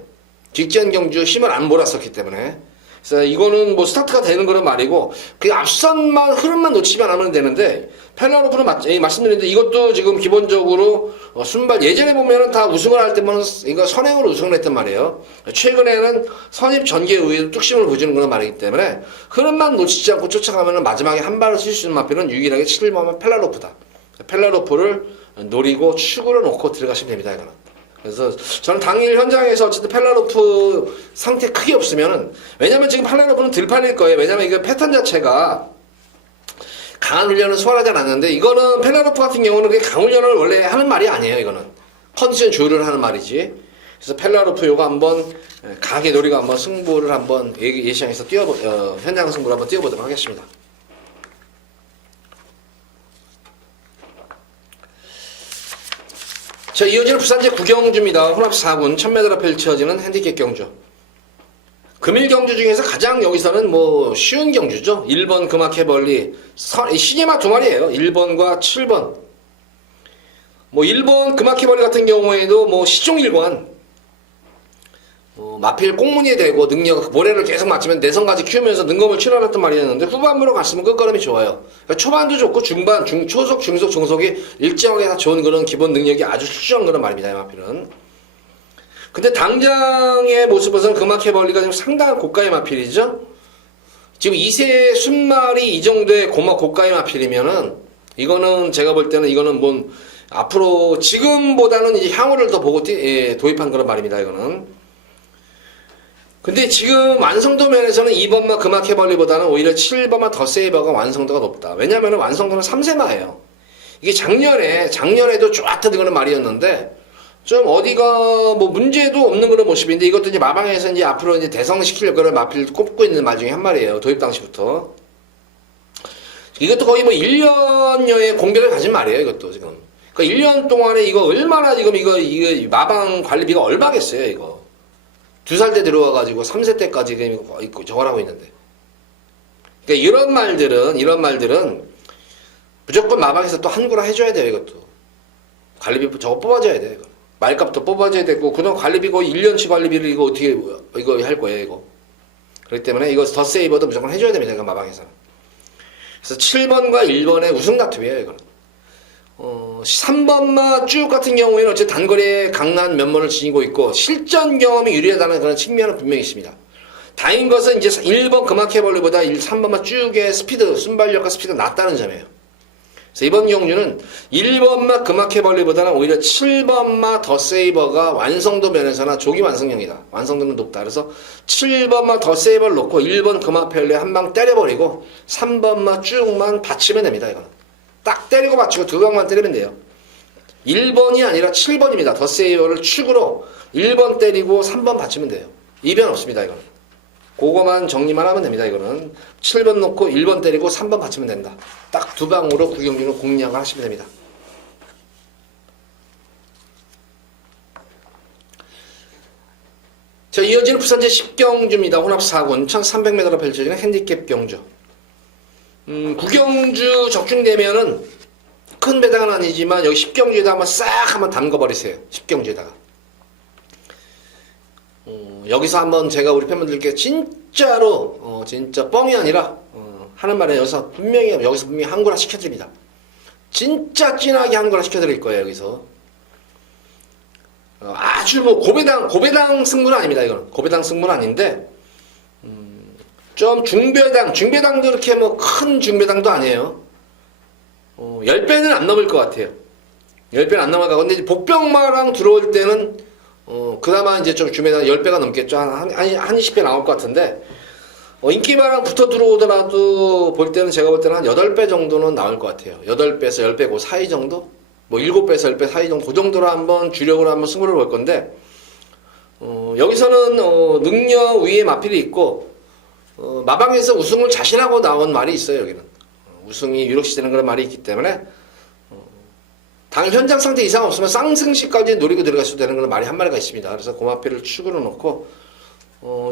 직전 경주 힘을 안 몰았었기 때문에. 그래서 이거는 뭐 스타트가 되는 거는 말이고 그 앞선만 흐름만 놓치면 하면 되는데 펠라로프는 말씀드렸는데 이것도 지금 기본적으로 순발 예전에 보면은 다 우승을 할 때만 이거 선행으로 우승을 했단 말이에요. 최근에는 선입 전개 우위로 뚝심을 보여주는 그런 말이기 때문에 흐름만 놓치지 않고 쫓아가면은 마지막에 한 발을 쓸 수 있는 마필은 유일하게 7번만 펠라로프다. 펠라로프를 노리고 축으로 놓고 들어가시면 됩니다. 이거는. 그래서 저는 당일 현장에서 어쨌든 펠라로프 상태 크게 없으면은 왜냐면 지금 펠라로프는 덜 팔릴 거예요. 왜냐면 이거 패턴 자체가 강한 훈련을 소화하지 않았는데 이거는 펠라로프 같은 경우는 그게 강훈련을 원래 하는 말이 아니에요. 이거는 컨디션 조율을 하는 말이지. 그래서 펠라로프 요거 한번 강하게 노리고 한번 승부를 한번 예시장에서 현장 승부를 한번 뛰어보도록 하겠습니다. 자, 이어지는 부산제 9경주입니다. 혼합 4군 1000m 펼쳐지는 핸디캡 경주. 금일 경주 중에서 가장 여기서는 뭐 쉬운 경주죠. 1번 금화캐벌리 시계마 2마리예요. 1번과 7번. 뭐 1번 금화캐벌리 같은 경우에도 뭐 시종일관 마필 꽁무니에 대고 능력 모래를 계속 맞추면 내성까지 키우면서 능검을 치러놨던 말이었는데 후반부로 갔으면 끝걸음이 좋아요. 그러니까 초반도 좋고 중반, 초속, 중속, 중속이 일정하게 다 좋은 그런 기본 능력이 아주 출중한 그런 말입니다. 이 마필은. 근데 당장의 모습에서는 금화캐벌리가 지금 상당한 고가의 마필이죠. 지금 2세 순말이 이 정도의 고가의 마필이면은 이거는 제가 볼 때는 이거는 뭐 앞으로 지금보다는 이제 향후를 더 보고 도입한 그런 말입니다. 이거는. 근데 지금 완성도 면에서는 2번마 금화캐벌리보다는 오히려 7번마 더 세이버가 완성도가 높다. 왜냐하면 완성도는 3세마예요. 이게 작년에도 쫙 터지는 말이었는데 좀 어디가 뭐 문제도 없는 그런 모습인데 이것도 이제 마방에서 이제 앞으로 이제 대성시키려고 그런 마필 꼽고 있는 말 중에 한 말이에요. 도입 당시부터. 이것도 거의 뭐 1년여의 공격을 가진 말이에요. 이것도 지금. 그러니까 1년 동안에 이거 얼마나 지금 이거 마방 관리비가 얼마겠어요. 이거. 2살 때 들어와가지고 3세 때까지 저걸 하고 있는데. 그러니까 이런 말들은 무조건 마방에서 또 한구라 해줘야 돼요, 이것도. 관리비 저거 뽑아줘야 돼요, 이거. 말값도 뽑아줘야 되고, 그동안 관리비 거의 1년치 관리비를 이거 어떻게, 이거 할 거예요, 이거. 그렇기 때문에 이거 더 세이버도 무조건 해줘야 됩니다, 이거 마방에서는. 그래서 7번과 1번의 우승 다툼이에요, 이거는. 3번마 쭉 같은 경우에는 어쨌든 단거리에 강한 면모를 지니고 있고 실전 경험이 유리하다는 그런 측면은 분명히 있습니다. 다행인 것은 이제 1번 금화캐벌리보다 3번마 쭉의 스피드, 순발력과 스피드가 낮다는 점이에요. 그래서 이번 경주는 1번마 금화캐벌리보다는 오히려 7번마 더 세이버가 완성도 면에서나 조기 완성형이다. 완성도는 높다. 그래서 7번마 더 세이버를 놓고 1번 금화캐벌리 한 방 때려버리고 3번마 쭉만 받치면 됩니다. 이거는. 딱 때리고 맞추고 두 방만 때리면 돼요. 1번이 아니라 7번입니다. 더 세이버를 축으로 1번 때리고 3번 받치면 돼요. 이변 없습니다. 이거는. 그거만 정리만 하면 됩니다. 이거는 7번 놓고 1번 때리고 3번 받치면 된다. 딱 두 방으로 구경주는 공략을 하시면 됩니다. 자, 이어지는 부산제 10경주입니다. 혼합 4군 1300m로 펼쳐지는 핸디캡 경주. 구경주 적중되면은 큰 배당은 아니지만 여기 10경주에다 한번 싹 한번 담궈버리세요. 10경주에다가. 여기서 한번 제가 우리 팬분들께 진짜로 진짜 뻥이 아니라 하는 말에 여기서 분명히 한구라 시켜드립니다. 진짜 진하게 한구라 시켜드릴 거예요. 여기서 아주 뭐 고배당 승부는 아닙니다. 이거는 고배당 승부는 아닌데 좀 중배당도 그렇게 뭐 큰 중배당도 아니에요. 10배는 안 넘을 것 같아요. 10배는 안 넘어가고 근데 복병마랑 들어올 때는 그나마 이제 좀 주매당 10배가 넘겠죠. 한 20배 나올 것 같은데, 인기마랑 붙어 들어오더라도 볼 때는 제가 볼 때는 한 8배 정도는 나올 것 같아요. 8배에서 10배 그 사이 정도? 뭐 7배에서 10배 사이 정도? 그 정도로 한번 주력으로 한번 승부를 볼 건데, 여기서는, 능력 위에 마필이 있고, 마방에서 우승을 자신하고 나온 말이 있어요, 여기는. 우승이 유력시 되는 그런 말이 있기 때문에, 당 현장 상태 이상 없으면 쌍승시까지 노리고 들어갈 수 되는 그런 말이 한 마리가 있습니다. 그래서 그 마필을 축으로 놓고,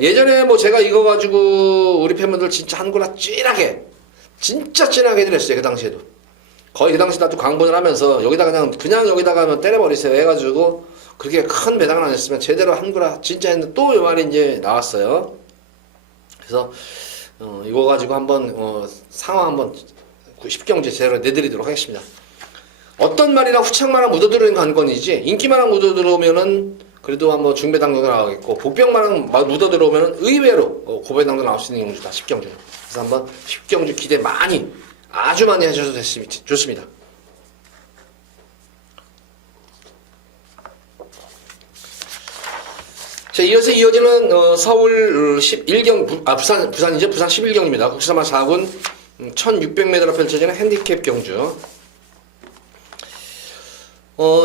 예전에 뭐 제가 이거 가지고 우리 팬분들 진짜 한구나 찐하게, 진짜 찐하게 해드렸어요, 그 당시에도. 거의 그 당시 나도 광분을 하면서 여기다 그냥 여기다가 때려버리세요 해가지고 그렇게 큰 배당을 안 했으면 제대로 한구나 진짜 했는데 또 이 말이 이제 나왔어요. 그래서 이거 가지고 한번 상황 한번 10경제 제대로 내드리도록 하겠습니다. 어떤 말이랑 후창말랑 묻어들어오는 관건이지 인기말랑 묻어들어오면은 그래도 한번 중배당도 나오겠고 복병말랑 묻어들어오면은 의외로 고배당도 나올 수 있는 경주다 10경주. 그래서 한번 10경주 기대 많이 아주 많이 하셔도 좋습니다. 자, 이어서 이어지는 서울 11경 부산이죠. 부산 11경입니다. 국사마 4군 1600m로 펼쳐지는 핸디캡 경주.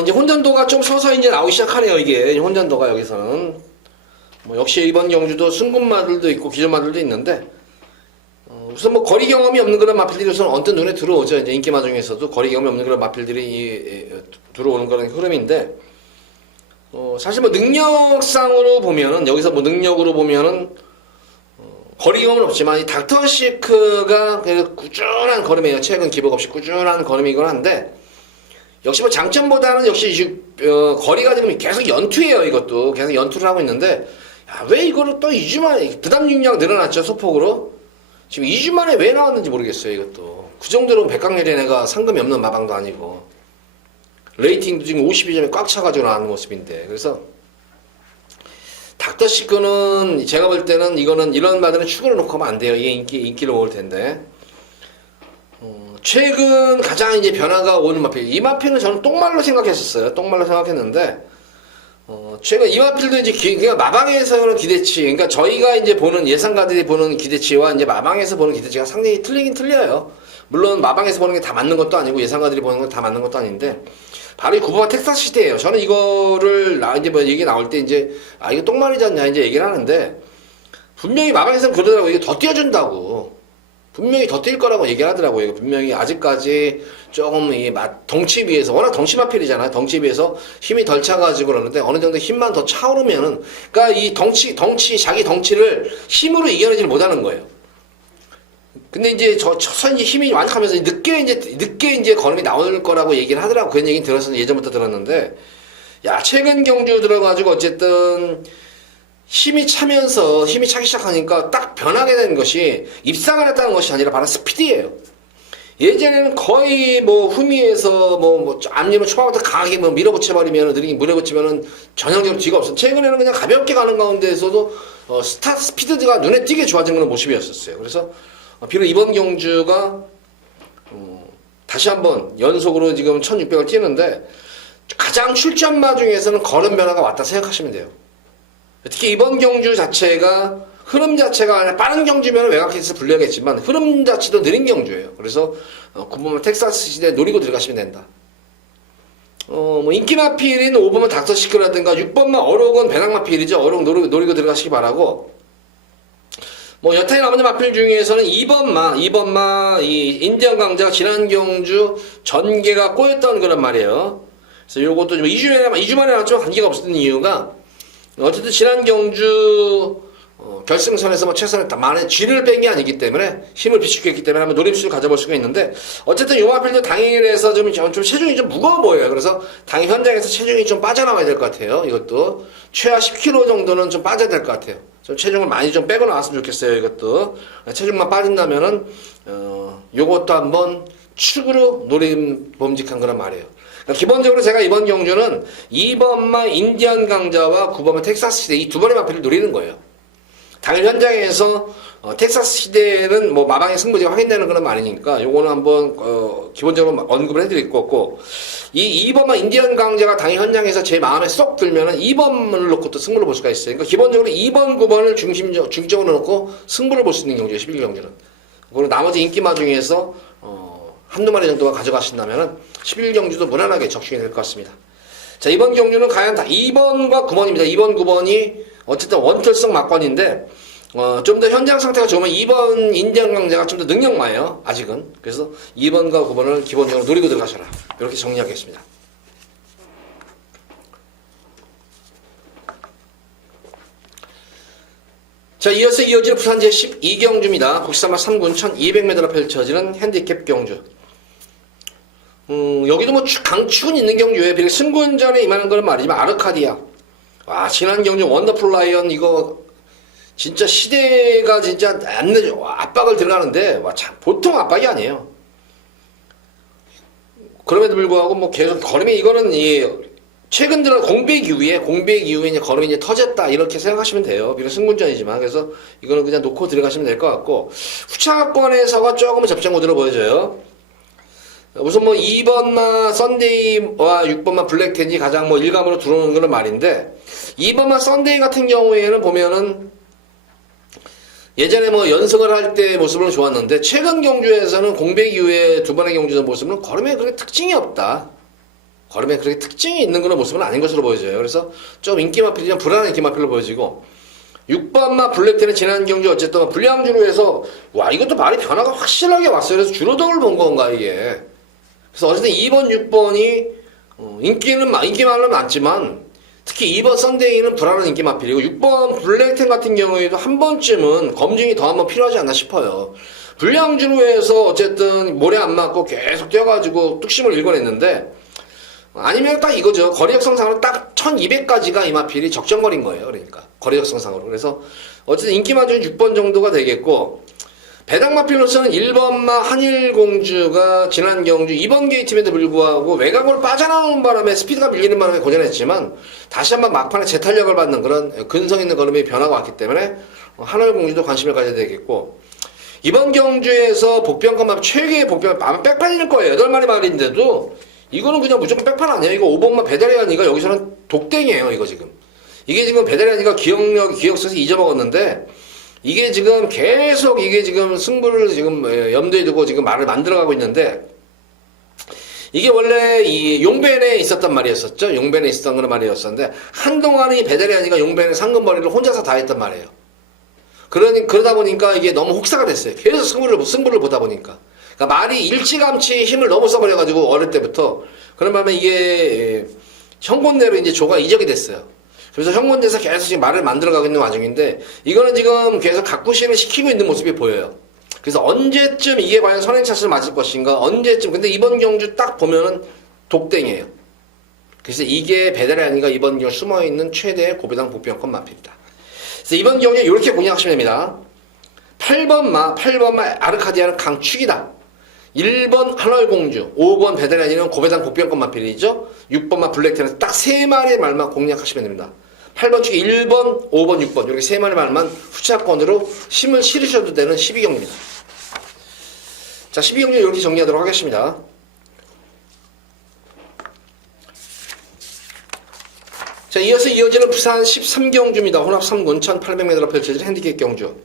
이제 혼전도가 좀 서서히 이제 나오기 시작하네요. 이게 혼전도가 여기서는 뭐 역시 이번 경주도 승군마들도 있고 기존마들도 있는데 우선 뭐 거리 경험이 없는 그런 마필들이 우선 언뜻 눈에 들어오죠. 이제 인기마 중에서도 거리 경험이 없는 그런 마필들이 들어오는 그런 흐름인데 사실 뭐 능력상으로 보면은 여기서 뭐 능력으로 보면은 거리 경험은 없지만 이 닥터시크가 꾸준한 걸음이에요. 최근 기복 없이 꾸준한 걸음이긴 한데. 역시 뭐 장점보다는 역시 거리가 지금 계속 연투예요. 이것도 계속 연투를 하고 있는데 왜 이거를 또 2주 만에 부담 중량 늘어났죠. 소폭으로 지금 2주 만에 왜 나왔는지 모르겠어요. 이것도 그 정도로 백강렬이 내가 상금이 없는 마방도 아니고 레이팅도 지금 52점에 꽉 차가지고 나오는 모습인데 그래서 닥터시크는 제가 볼 때는 이거는 이런 말들은 축으로 놓고 하면 안 돼요. 이게 인기를 모을 텐데. 최근 가장 이제 변화가 오는 마필. 이 마필은 저는 똥말로 생각했었어요. 똥말로 생각했는데, 최근 이 마필도 이제 그러니까 마방에서는 기대치, 그러니까 저희가 이제 보는 예상가들이 보는 기대치와 이제 마방에서 보는 기대치가 상당히 틀리긴 틀려요. 물론 마방에서 보는 게 다 맞는 것도 아니고 예상가들이 보는 건 다 맞는 것도 아닌데, 바로 이 구보마 텍사스 시대예요. 저는 이거를 이제 뭐 얘기 나올 때 이제 이거 똥말이지 않냐 이제 얘기를 하는데, 분명히 마방에서는 그러더라고. 이게 더 띄워준다고. 분명히 더 뛸 거라고 얘기를 하더라고요. 분명히 아직까지 조금 덩치에 비해서, 워낙 덩치 마필이잖아요. 덩치에 비해서 힘이 덜 차가지고 그러는데, 어느 정도 힘만 더 차오르면은, 그러니까 이 자기 덩치를 힘으로 이겨내지를 못하는 거예요. 근데 이제 서서히 힘이 완약하면서 늦게 이제 걸음이 나올 거라고 얘기를 하더라고. 그런 얘기는 들었었는데, 예전부터 들었는데, 최근 경주 들어가지고 어쨌든, 힘이 차기 시작하니까 딱 변하게 되는 것이 입상을 했다는 것이 아니라 바로 스피드예요. 예전에는 거의 뭐 후미에서 뭐 앞니로 초반부터 강하게 뭐 밀어붙여버리면 느리게 밀어붙이면은 전형적으로 뒤가 없어. 최근에는 그냥 가볍게 가는 가운데에서도 스타트 스피드가 눈에 띄게 좋아진 그런 모습이었었어요. 그래서 비록 이번 경주가 다시 한번 연속으로 지금 1600을 뛰는데 가장 출전마 중에서는 걸음 변화가 왔다 생각하시면 돼요. 특히 이번 경주 자체가 흐름 자체가 빠른 경주면 외곽에서 불리하겠지만 흐름 자체도 느린 경주예요. 그래서 구보마 텍사스 시대 노리고 들어가시면 된다. 뭐 인기마필인 5번만 닥터시크라든가 6번만 어록은 배낭마필이죠. 어록 노리고 들어가시기 바라고. 뭐 여타의 나머지 마필 중에서는 2번마 이 인디언 강자가 지난 경주 전개가 꼬였던 그런 말이에요. 그래서 요것도 좀 2주 만에 나왔지만 관계가 없었던 이유가 어쨌든 지난 경주 결승선에서 뭐 최선을 다만에 쥐를 뺀 게 아니기 때문에 힘을 비축했기 때문에 한번 노림수를 가져볼 수가 있는데 어쨌든 요 마필도 당일에서 좀 체중이 좀 무거워 보여요. 그래서 당일 현장에서 체중이 좀 빠져나와야 될 것 같아요. 이것도 최하 10kg 정도는 좀 빠져야 될 것 같아요. 좀 체중을 많이 좀 빼고 나왔으면 좋겠어요. 이것도 체중만 빠진다면은 요것도 한번 축으로 노림범직한 그런 말이에요. 그러니까 기본적으로 제가 이번 경주는 2번마 인디언 강자와 9번마 텍사스 시대 이 두 번의 마필을 노리는 거예요. 당일 현장에서 텍사스 시대는 뭐 마방의 승부지가 확인되는 그런 말이니까 요거는 한번 기본적으로 언급을 해드릴 거고, 이 2번만 인디언 강자가 당일 현장에서 제 마음에 쏙 들면은 2번을 놓고 또 승부를 볼 수가 있어요. 그러니까 기본적으로 2번, 9번을 중점으로 놓고 승부를 볼 수 있는 경주예요. 11경주는. 그리고 나머지 인기마 중에서 한두 마리 정도가 가져가신다면은 11경주도 무난하게 적중이 될 것 같습니다. 자, 이번 경주는 과연 2번과 9번입니다. 2번, 9번이 어쨌든 원털성 막관인데, 좀 더 현장 상태가 좋으면 2번 인디언 강자가 좀 더 능력마예요. 아직은. 그래서 2번과 9번을 기본적으로 노리고 들어가셔라. 이렇게 정리하겠습니다. 자, 이어서 이어지는 부산 제12경주입니다. 국산마 3군 1200m로 펼쳐지는 핸디캡 경주. 여기도 뭐 강축은 있는 경주에 비록 승군전에 임하는 건 말이지만 아르카디아. 와, 지난 경주 원더풀 라이언 이거 진짜 시대가 진짜 안 내죠. 압박을 들어가는데 와, 참 보통 압박이 아니에요. 그럼에도 불구하고 뭐 계속 걸음이 이거는 최근 들어 공백 이후에 이제 걸음이 이제 터졌다 이렇게 생각하시면 돼요. 비록 승군전이지만. 그래서 이거는 그냥 놓고 들어가시면 될 것 같고, 후차권에서가 조금은 접전 구도로 보여져요. 우선 뭐 2번마 썬데이와 6번마 블랙텐이 가장 뭐 일감으로 들어오는 그런 말인데, 2번마 썬데이 같은 경우에는 보면은 예전에 뭐 연승을 할 때 모습은 좋았는데, 최근 경주에서는 공백 이후에 두 번의 경주의 모습은 걸음에 그렇게 특징이 없다. 걸음에 그렇게 특징이 있는 그런 모습은 아닌 것으로 보여져요. 그래서 좀 인기마필이 좀 불안한 인기마필로 보여지고, 6번마 블랙텐은 지난 경주 어쨌든 불량주로 해서 와, 이것도 말이 변화가 확실하게 왔어요. 그래서 주로덕을 본 건가 이게. 그래서 어쨌든 2번, 6번이 인기만은 많지만, 특히 2번 썬데이는 불안한 인기 마필이고, 6번 블랙텐 같은 경우에도 한 번쯤은 검증이 더 한번 필요하지 않나 싶어요. 불량주로 해서 어쨌든 모래 안 맞고 계속 뛰어가지고 뚝심을 읽어냈는데, 아니면 딱 이거죠. 거리 적성상으로 딱 1200까지가 이 마필이 적정거리인 거예요. 그러니까 거리 적성상으로. 그래서 어쨌든 인기만 좀 6번 정도가 되겠고, 배당 마필로서는 1번마 한일공주가 지난 경주 2번 게이트임에도 불구하고 외곽으로 빠져나오는 바람에 스피드가 밀리는 바람에 고전했지만, 다시 한번 막판에 재탄력을 받는 그런 근성 있는 걸음의 변화가 왔기 때문에 한일공주도 관심을 가져야 되겠고, 이번 경주에서 복병과 최고의 복병 아마 백판일 거예요. 8마리 말인데도 이거는 그냥 무조건 백판 아니에요. 이거 5번마 베데리안이가 여기서는 독땡이에요. 이거 지금 이게 지금 베데리안이가 기억서에서 잊어먹었는데, 이게 지금 계속 이게 지금 승부를 지금 염두에 두고 지금 말을 만들어가고 있는데, 이게 원래 이 용벤에 있었단 말이었었죠. 용벤에 있었던 그런 말이었었는데, 한동안은 이 베데리안이가 용벤의 상금벌이를 혼자서 다 했단 말이에요. 그러다 보니까 이게 너무 혹사가 됐어요. 계속 승부를 보다 보니까. 그러니까 말이 일찌감치 힘을 너무 써버려가지고 어릴 때부터. 그런 바람에 이게 형곤내로 이제 조가 이적이 됐어요. 그래서 형곤대에서 계속 지금 말을 만들어가고 있는 와중인데, 이거는 지금 계속 각구시를 시키고 있는 모습이 보여요. 그래서 언제쯤 이게 과연 선행차수를 맞을 것인가, 언제쯤. 근데 이번 경주 딱 보면은 독땡이에요. 그래서 이게 베데리안이가 이번 경주 숨어있는 최대의 고배당 복병권 마필이다. 그래서 이번 경주에 이렇게 공략하시면 됩니다. 8번마 아르카디아는 강축이다. 1번 한월공주, 5번 베데리안이는 고배당 복병권 마필이죠. 6번마 블랙텐에서 딱 3마리의 말만 공략하시면 됩니다. 8번 축에 1번, 5번, 6번 이렇게 3마리 말만 후차권으로 힘을 실으셔도 되는 12경기입니다. 자, 12경기 이렇게 정리하도록 하겠습니다. 자, 이어서 이어지는 부산 13경주입니다. 혼합 3군 1800m로 펼쳐진 핸디캡 경주.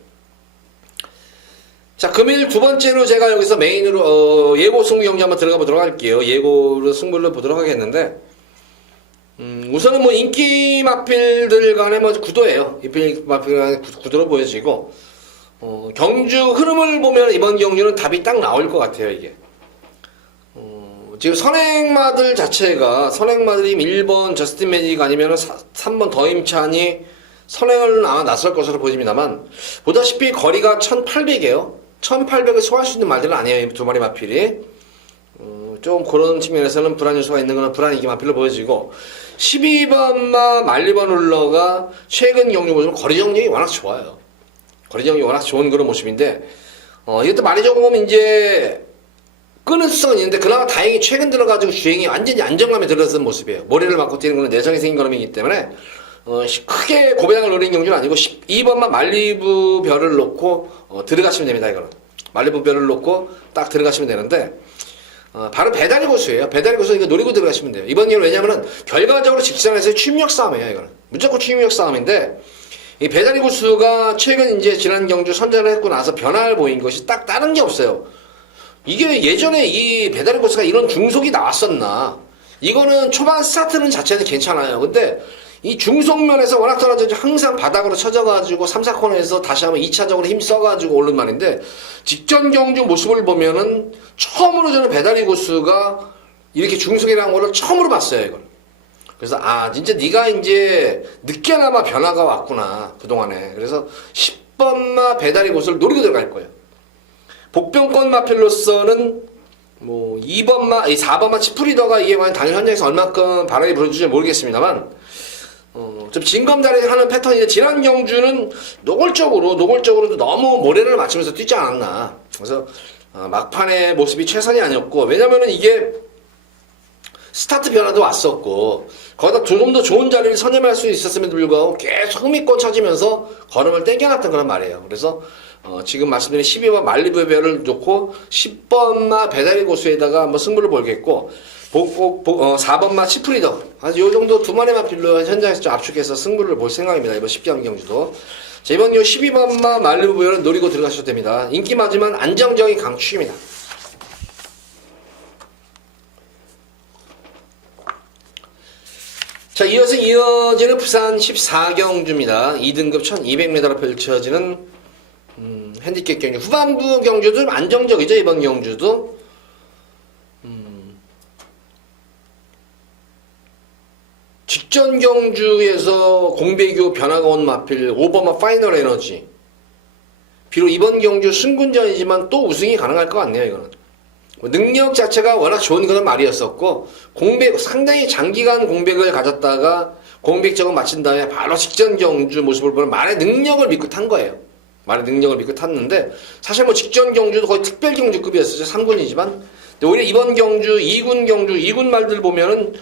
자, 금일 두 번째로 제가 여기서 메인으로 예고 승부 경기 한번 들어가 보도록 할게요. 예고로 승부를 보도록 하겠는데, 우선은 뭐 인기 마필들 간의 뭐 구도예요. 인기 마필 간의 구도로 보여지고, 경주 흐름을 보면 이번 경주는 답이 딱 나올 것 같아요. 이게 지금 선행마들 자체가, 선행마들이 1번 저스틴 매직 아니면 3번 더힘찬이 선행을 아마 나설 것으로 보입니다만, 보다시피 거리가 1800이에요. 1800을 소화할 수 있는 말들은 아니에요. 두 마리 마필이. 좀 그런 측면에서는 불안 요소가 있는 거는 불안이기 마필로 보여지고, 12번마 말리번 룰러가 최근 경주 보시면 거리 정력이 워낙 좋아요. 거리 정력이 워낙 좋은 그런 모습인데, 이것도 말이 조금 이제 끄는 수성은 있는데, 그나마 다행히 최근 들어가지고 주행이 완전히 안정감에 들어선 모습이에요. 머리를 맞고 뛰는 거는 내성이 생긴 걸음이기 때문에 크게 고배당을 노린 경주는 아니고 12번만 말리부 별을 놓고 들어가시면 됩니다. 이거는 말리부 별을 놓고 딱 들어가시면 되는데 바로 배다리 고수예요. 배다리 고수 이거 노리고 들어가시면 돼요. 이번 경우는 왜냐면은 결과적으로 직전에서의 취임력 싸움이에요. 이거는 무조건 취임력 싸움인데 이 배다리 고수가 최근 이제 지난 경주 선전을 했고 나서 변화를 보인 것이 딱 다른 게 없어요. 이게 예전에 이 배다리 고수가 이런 중속이 나왔었나? 이거는 초반 스타트는 자체는 괜찮아요. 근데 이 중속면에서 워낙 떨어져서 항상 바닥으로 쳐져가지고 3, 4코너에서 다시 한번 2차적으로 힘 써가지고 오른 말인데 직전 경주 모습을 보면은 처음으로 저는 배다리 고수가 이렇게 중속이라는 거를 처음으로 봤어요. 이걸. 그래서 진짜 네가 이제 늦게나마 변화가 왔구나 그동안에. 그래서 10번마 배다리 고수를 노리고 들어갈 거예요. 복병권 마필로서는 뭐 2번마, 4번마 치프리더가 이게 과연 당일 현장에서 얼마큼 바람이 불어줄지 모르겠습니다만 좀 진검다리 하는 패턴인데 지난 경주는 노골적으로도 너무 모래를 맞추면서 뛰지 않았나. 그래서 막판의 모습이 최선이 아니었고 왜냐면은 이게 스타트 변화도 왔었고 거기다 좀 더 좋은 자리를 선점할 수 있었음에도 불구하고 계속 흥미껏 쳐지면서 걸음을 땡겨놨던 거란 말이에요. 그래서 지금 말씀드린 12번 말리부 별을 놓고 10번마 배다리 고수에다가 한번 승부를 볼겠고 4번마 치프리더 요 정도 두 마리만 필로 현장에서 좀 압축해서 승부를 볼 생각입니다. 이번 10경 경주도. 자, 이번 요 12번마 말리부 별을 노리고 들어가셔도 됩니다. 인기 맞으면 안정적인 강추입니다. 자, 이어지는 부산 14경주입니다. 2등급 1200m로 펼쳐지는 핸디캡 경주. 후반부 경주도 좀 안정적이죠. 이번 경주도. 직전 경주에서 공배교 변화가 온 마필 5번마 파이널 에너지. 비록 이번 경주 승군전이지만 또 우승이 가능할 것 같네요. 이거는. 능력 자체가 워낙 좋은 그런 말이었었고 상당히 장기간 공백을 가졌다가 공백적을 마친 다음에 바로 직전 경주 모습을 보면 말의 능력을 믿고 탄 거예요. 말의 능력을 믿고 탔는데 사실 뭐 직전 경주도 거의 특별 경주급이었었죠. 3군이지만 근데 오히려 이번 경주 2군 말들 보면은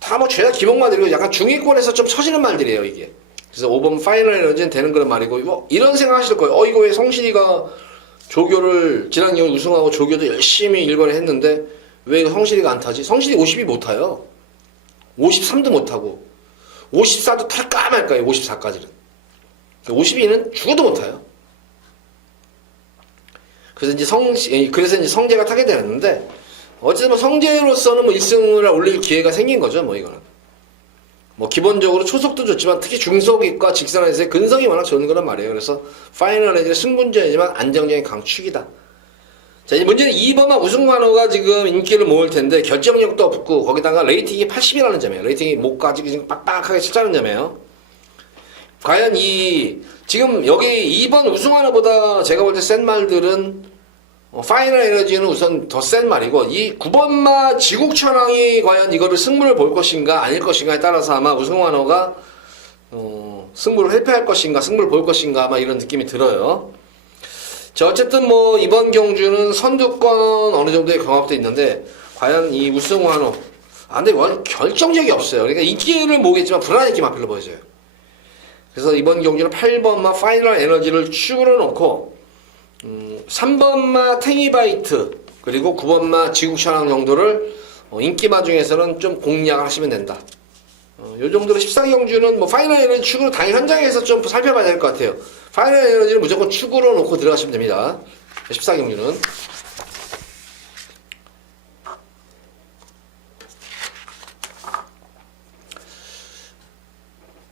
다 뭐 죄다 기복말들이고 약간 중위권에서 좀 처지는 말들이에요. 이게. 그래서 5번 파이널 에너지는 되는 그런 말이고 이런 생각 하실 거예요. 이거 왜 성실이가 조교를 지난 경기 우승하고 조교도 열심히 일본에 했는데 왜 성실이가 안 타지? 성실이 50이 못 타요. 53도 못 타고 54도 탈까 말까요. 54까지는. 52는 죽어도 못 타요. 그래서 이제 성재가 타게 되었는데 어쨌든 뭐 성재로서는 뭐 1승을 올릴 기회가 생긴 거죠. 뭐 이거는. 뭐 기본적으로 초속도 좋지만 특히 중속과 직선에서의 근성이 워낙 좋은 거란 말이에요. 그래서 파이널에 승군전이지만 안정적인 강축이다. 자, 이제 문제는 2번마 우승만호가 지금 인기를 모을 텐데 결정력도 없고 거기다가 레이팅이 80이라는 점이에요. 레이팅이 못 가지고 지금 빡빡하게 치자는 점이에요. 과연 지금 여기 2번 우승만호보다 제가 볼 때 센 말들은 파이널 에너지는 우선 더 센 말이고 이 9번마 지국천왕이 과연 이거를 승부를 볼 것인가 아닐 것인가에 따라서 아마 우승환호가 승부를 회피할 것인가 승부를 볼 것인가 아마 이런 느낌이 들어요. 자, 어쨌든 뭐 이번 경주는 선두권 어느 정도의 경합도 있는데 과연 이 우승환호 근데 결정적이 없어요. 그러니까 인기를 모으겠지만 불안한 인기만 별로 보여져요. 그래서 이번 경주는 8번마 파이널 에너지를 축으로 놓고 3번마 탱이바이트 그리고 9번마 지국천왕 정도를 인기마 중에서는 좀 공략을 하시면 된다. 요 정도로 14경주는 뭐 파이널 에너지 축으로 당일 현장에서 좀 살펴봐야 될 것 같아요. 파이널 에너지는 무조건 축으로 놓고 들어가시면 됩니다. 14경주는.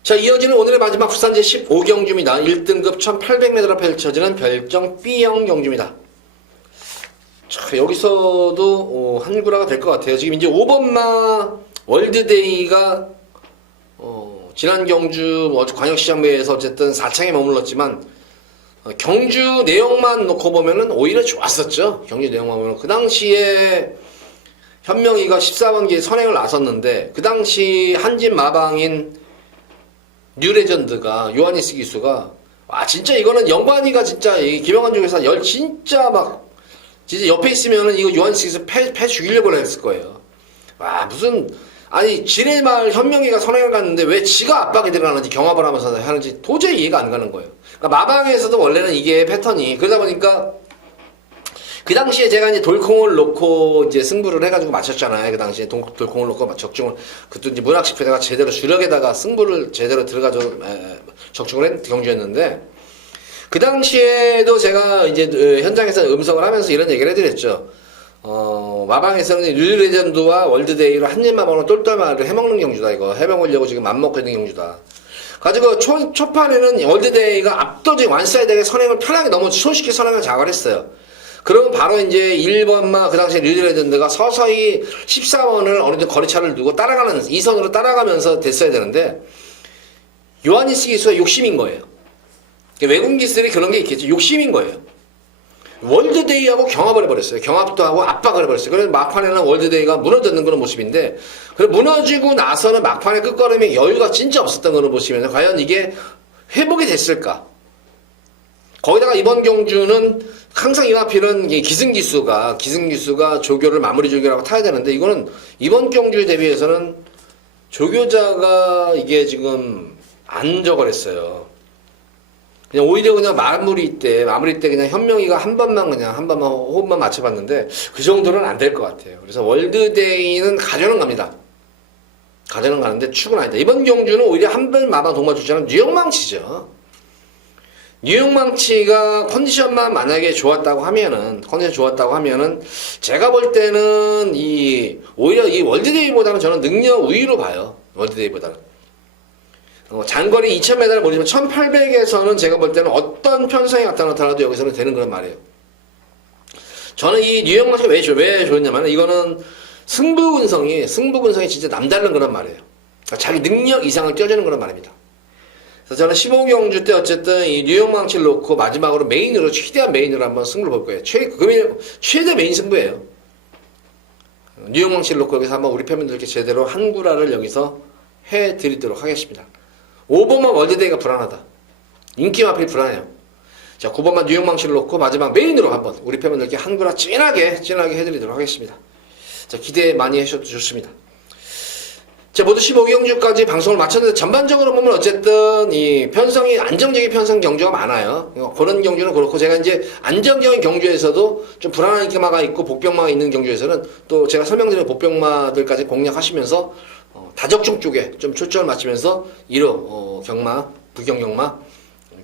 자, 이어지는 오늘의 마지막 부산제 15경주입니다. 1등급 1800m로 펼쳐지는 별정 B형 경주입니다. 자, 여기서도 한구라가 될 것 같아요. 지금 이제 5번마 월드데이가 지난 경주 광역시장배에서 어쨌든 4창에 머물렀지만 경주 내용만 놓고 보면은 오히려 좋았었죠. 경주 내용만 보면 그 당시에 현명이가 14번기에 선행을 나섰는데 그 당시 한진 마방인 뉴레전드가 요하니스 기수가 진짜 이거는 영관이가 진짜 김영환 쪽에서 진짜 옆에 있으면은 이거 요하니스 기수 패 죽이려고 했을 거예요. 무슨 아니 지뢰마을 현명이가 선행을 갔는데 왜 지가 압박이 들어가는지 경합을 하면서 하는지 도저히 이해가 안 가는 거예요. 그러니까 마방에서도 원래는 이게 패턴이 그러다 보니까 그 당시에 제가 이제 돌콩을 놓고 이제 승부를 해가지고 맞췄잖아요. 그 당시에 돌콩을 놓고 적중을 그것도 이제 문학식표에다가 제대로 주력에다가 승부를 제대로 들어가지고 적중을 한 경주였는데 그 당시에도 제가 이제 현장에서 음성을 하면서 이런 얘기를 해드렸죠. 마방에서는 류레전드와 월드데이로 한 입만 먹는 똘똘마를 해먹는 경주다. 이거 해먹으려고 지금 맘먹고 있는 경주다. 가지고 초판에는 월드데이가 압도적인 완사이드하게 선행을 편하게 너무 손쉽게 선행을 작업을 했어요. 그러면 바로 이제 1번마 그 당시에 류레전드가 서서히 14번을 어느 정도 거리차를 두고 따라가는 2선으로 따라가면서 됐어야 되는데 요하니스 기수가 욕심인 거예요. 외국 기술이 그런 게 있겠죠. 욕심인 거예요. 월드데이하고 경합을 해버렸어요. 경합도 하고 압박을 해버렸어요. 그래서 막판에는 월드데이가 무너졌는 그런 모습인데, 그래 무너지고 나서는 막판에 끝걸음에 여유가 진짜 없었던 그런 모습이면 과연 이게 회복이 됐을까? 거기다가 이번 경주는 항상 이 마필은 기승기수가 조교를 마무리 조교라고 타야 되는데, 이거는 이번 경주에 대비해서는 조교자가 이게 지금 안 적어냈어요. 그냥 오히려 그냥 마무리 때 그냥 현명이가 한 번만 호흡만 맞춰봤는데 그 정도는 안 될 것 같아요. 그래서 월드데이는 가져는 갑니다. 가져는 가는데 축은 아니다. 이번 경주는 오히려 한별 마방 동반 주자는 뉴욕망치죠. 뉴욕망치가 컨디션만 만약에 좋았다고 하면은 제가 볼 때는 오히려 이 월드데이보다는 저는 능력 우위로 봐요. 월드데이보다는. 장거리 2000m를 모르지만 1800에서는 제가 볼 때는 어떤 편성이 나타나더라도 여기서는 되는 그런 말이에요. 저는 이 뉴욕마치가 왜 좋았냐면 이거는 승부 근성이 진짜 남다른 그런 말이에요. 그러니까 자기 능력 이상을 띄워주는 그런 말입니다. 그래서 저는 15경주 때 어쨌든 이 뉴욕망치를 놓고 마지막으로 메인으로 최대한 메인으로 한번 승부를 볼 거예요. 최대 메인 승부예요. 뉴욕망치를 놓고 여기서 한번 우리 팬분들께 제대로 한구라를 여기서 해드리도록 하겠습니다. 5번만 월드데이가 불안하다. 인기 마필이 불안해요. 자, 9번만 뉴욕망치를 놓고 마지막 메인으로 한번 우리 팬분들께 한구라 진하게 해드리도록 하겠습니다. 자, 기대 많이 하셔도 좋습니다. 자, 모두 15경주까지 방송을 마쳤는데 전반적으로 보면 어쨌든 이 편성이 안정적인 편성 경주가 많아요. 그런 경주는 그렇고 제가 이제 안정적인 경주에서도 좀 불안한 인기마가 있고 복병마가 있는 경주에서는 또 제가 설명드린 복병마들까지 공략하시면서 다적중 쪽에 좀 초점을 맞추면서 1호 경마, 부경경마,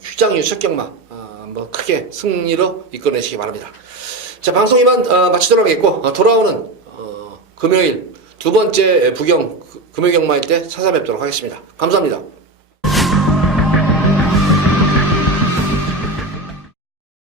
휴장유 첫경마 한번 크게 승리로 이끌어내시기 바랍니다. 자, 방송 이만 마치도록 하겠고 돌아오는 금요일 두 번째 금요경마일 때 찾아뵙도록 하겠습니다. 감사합니다.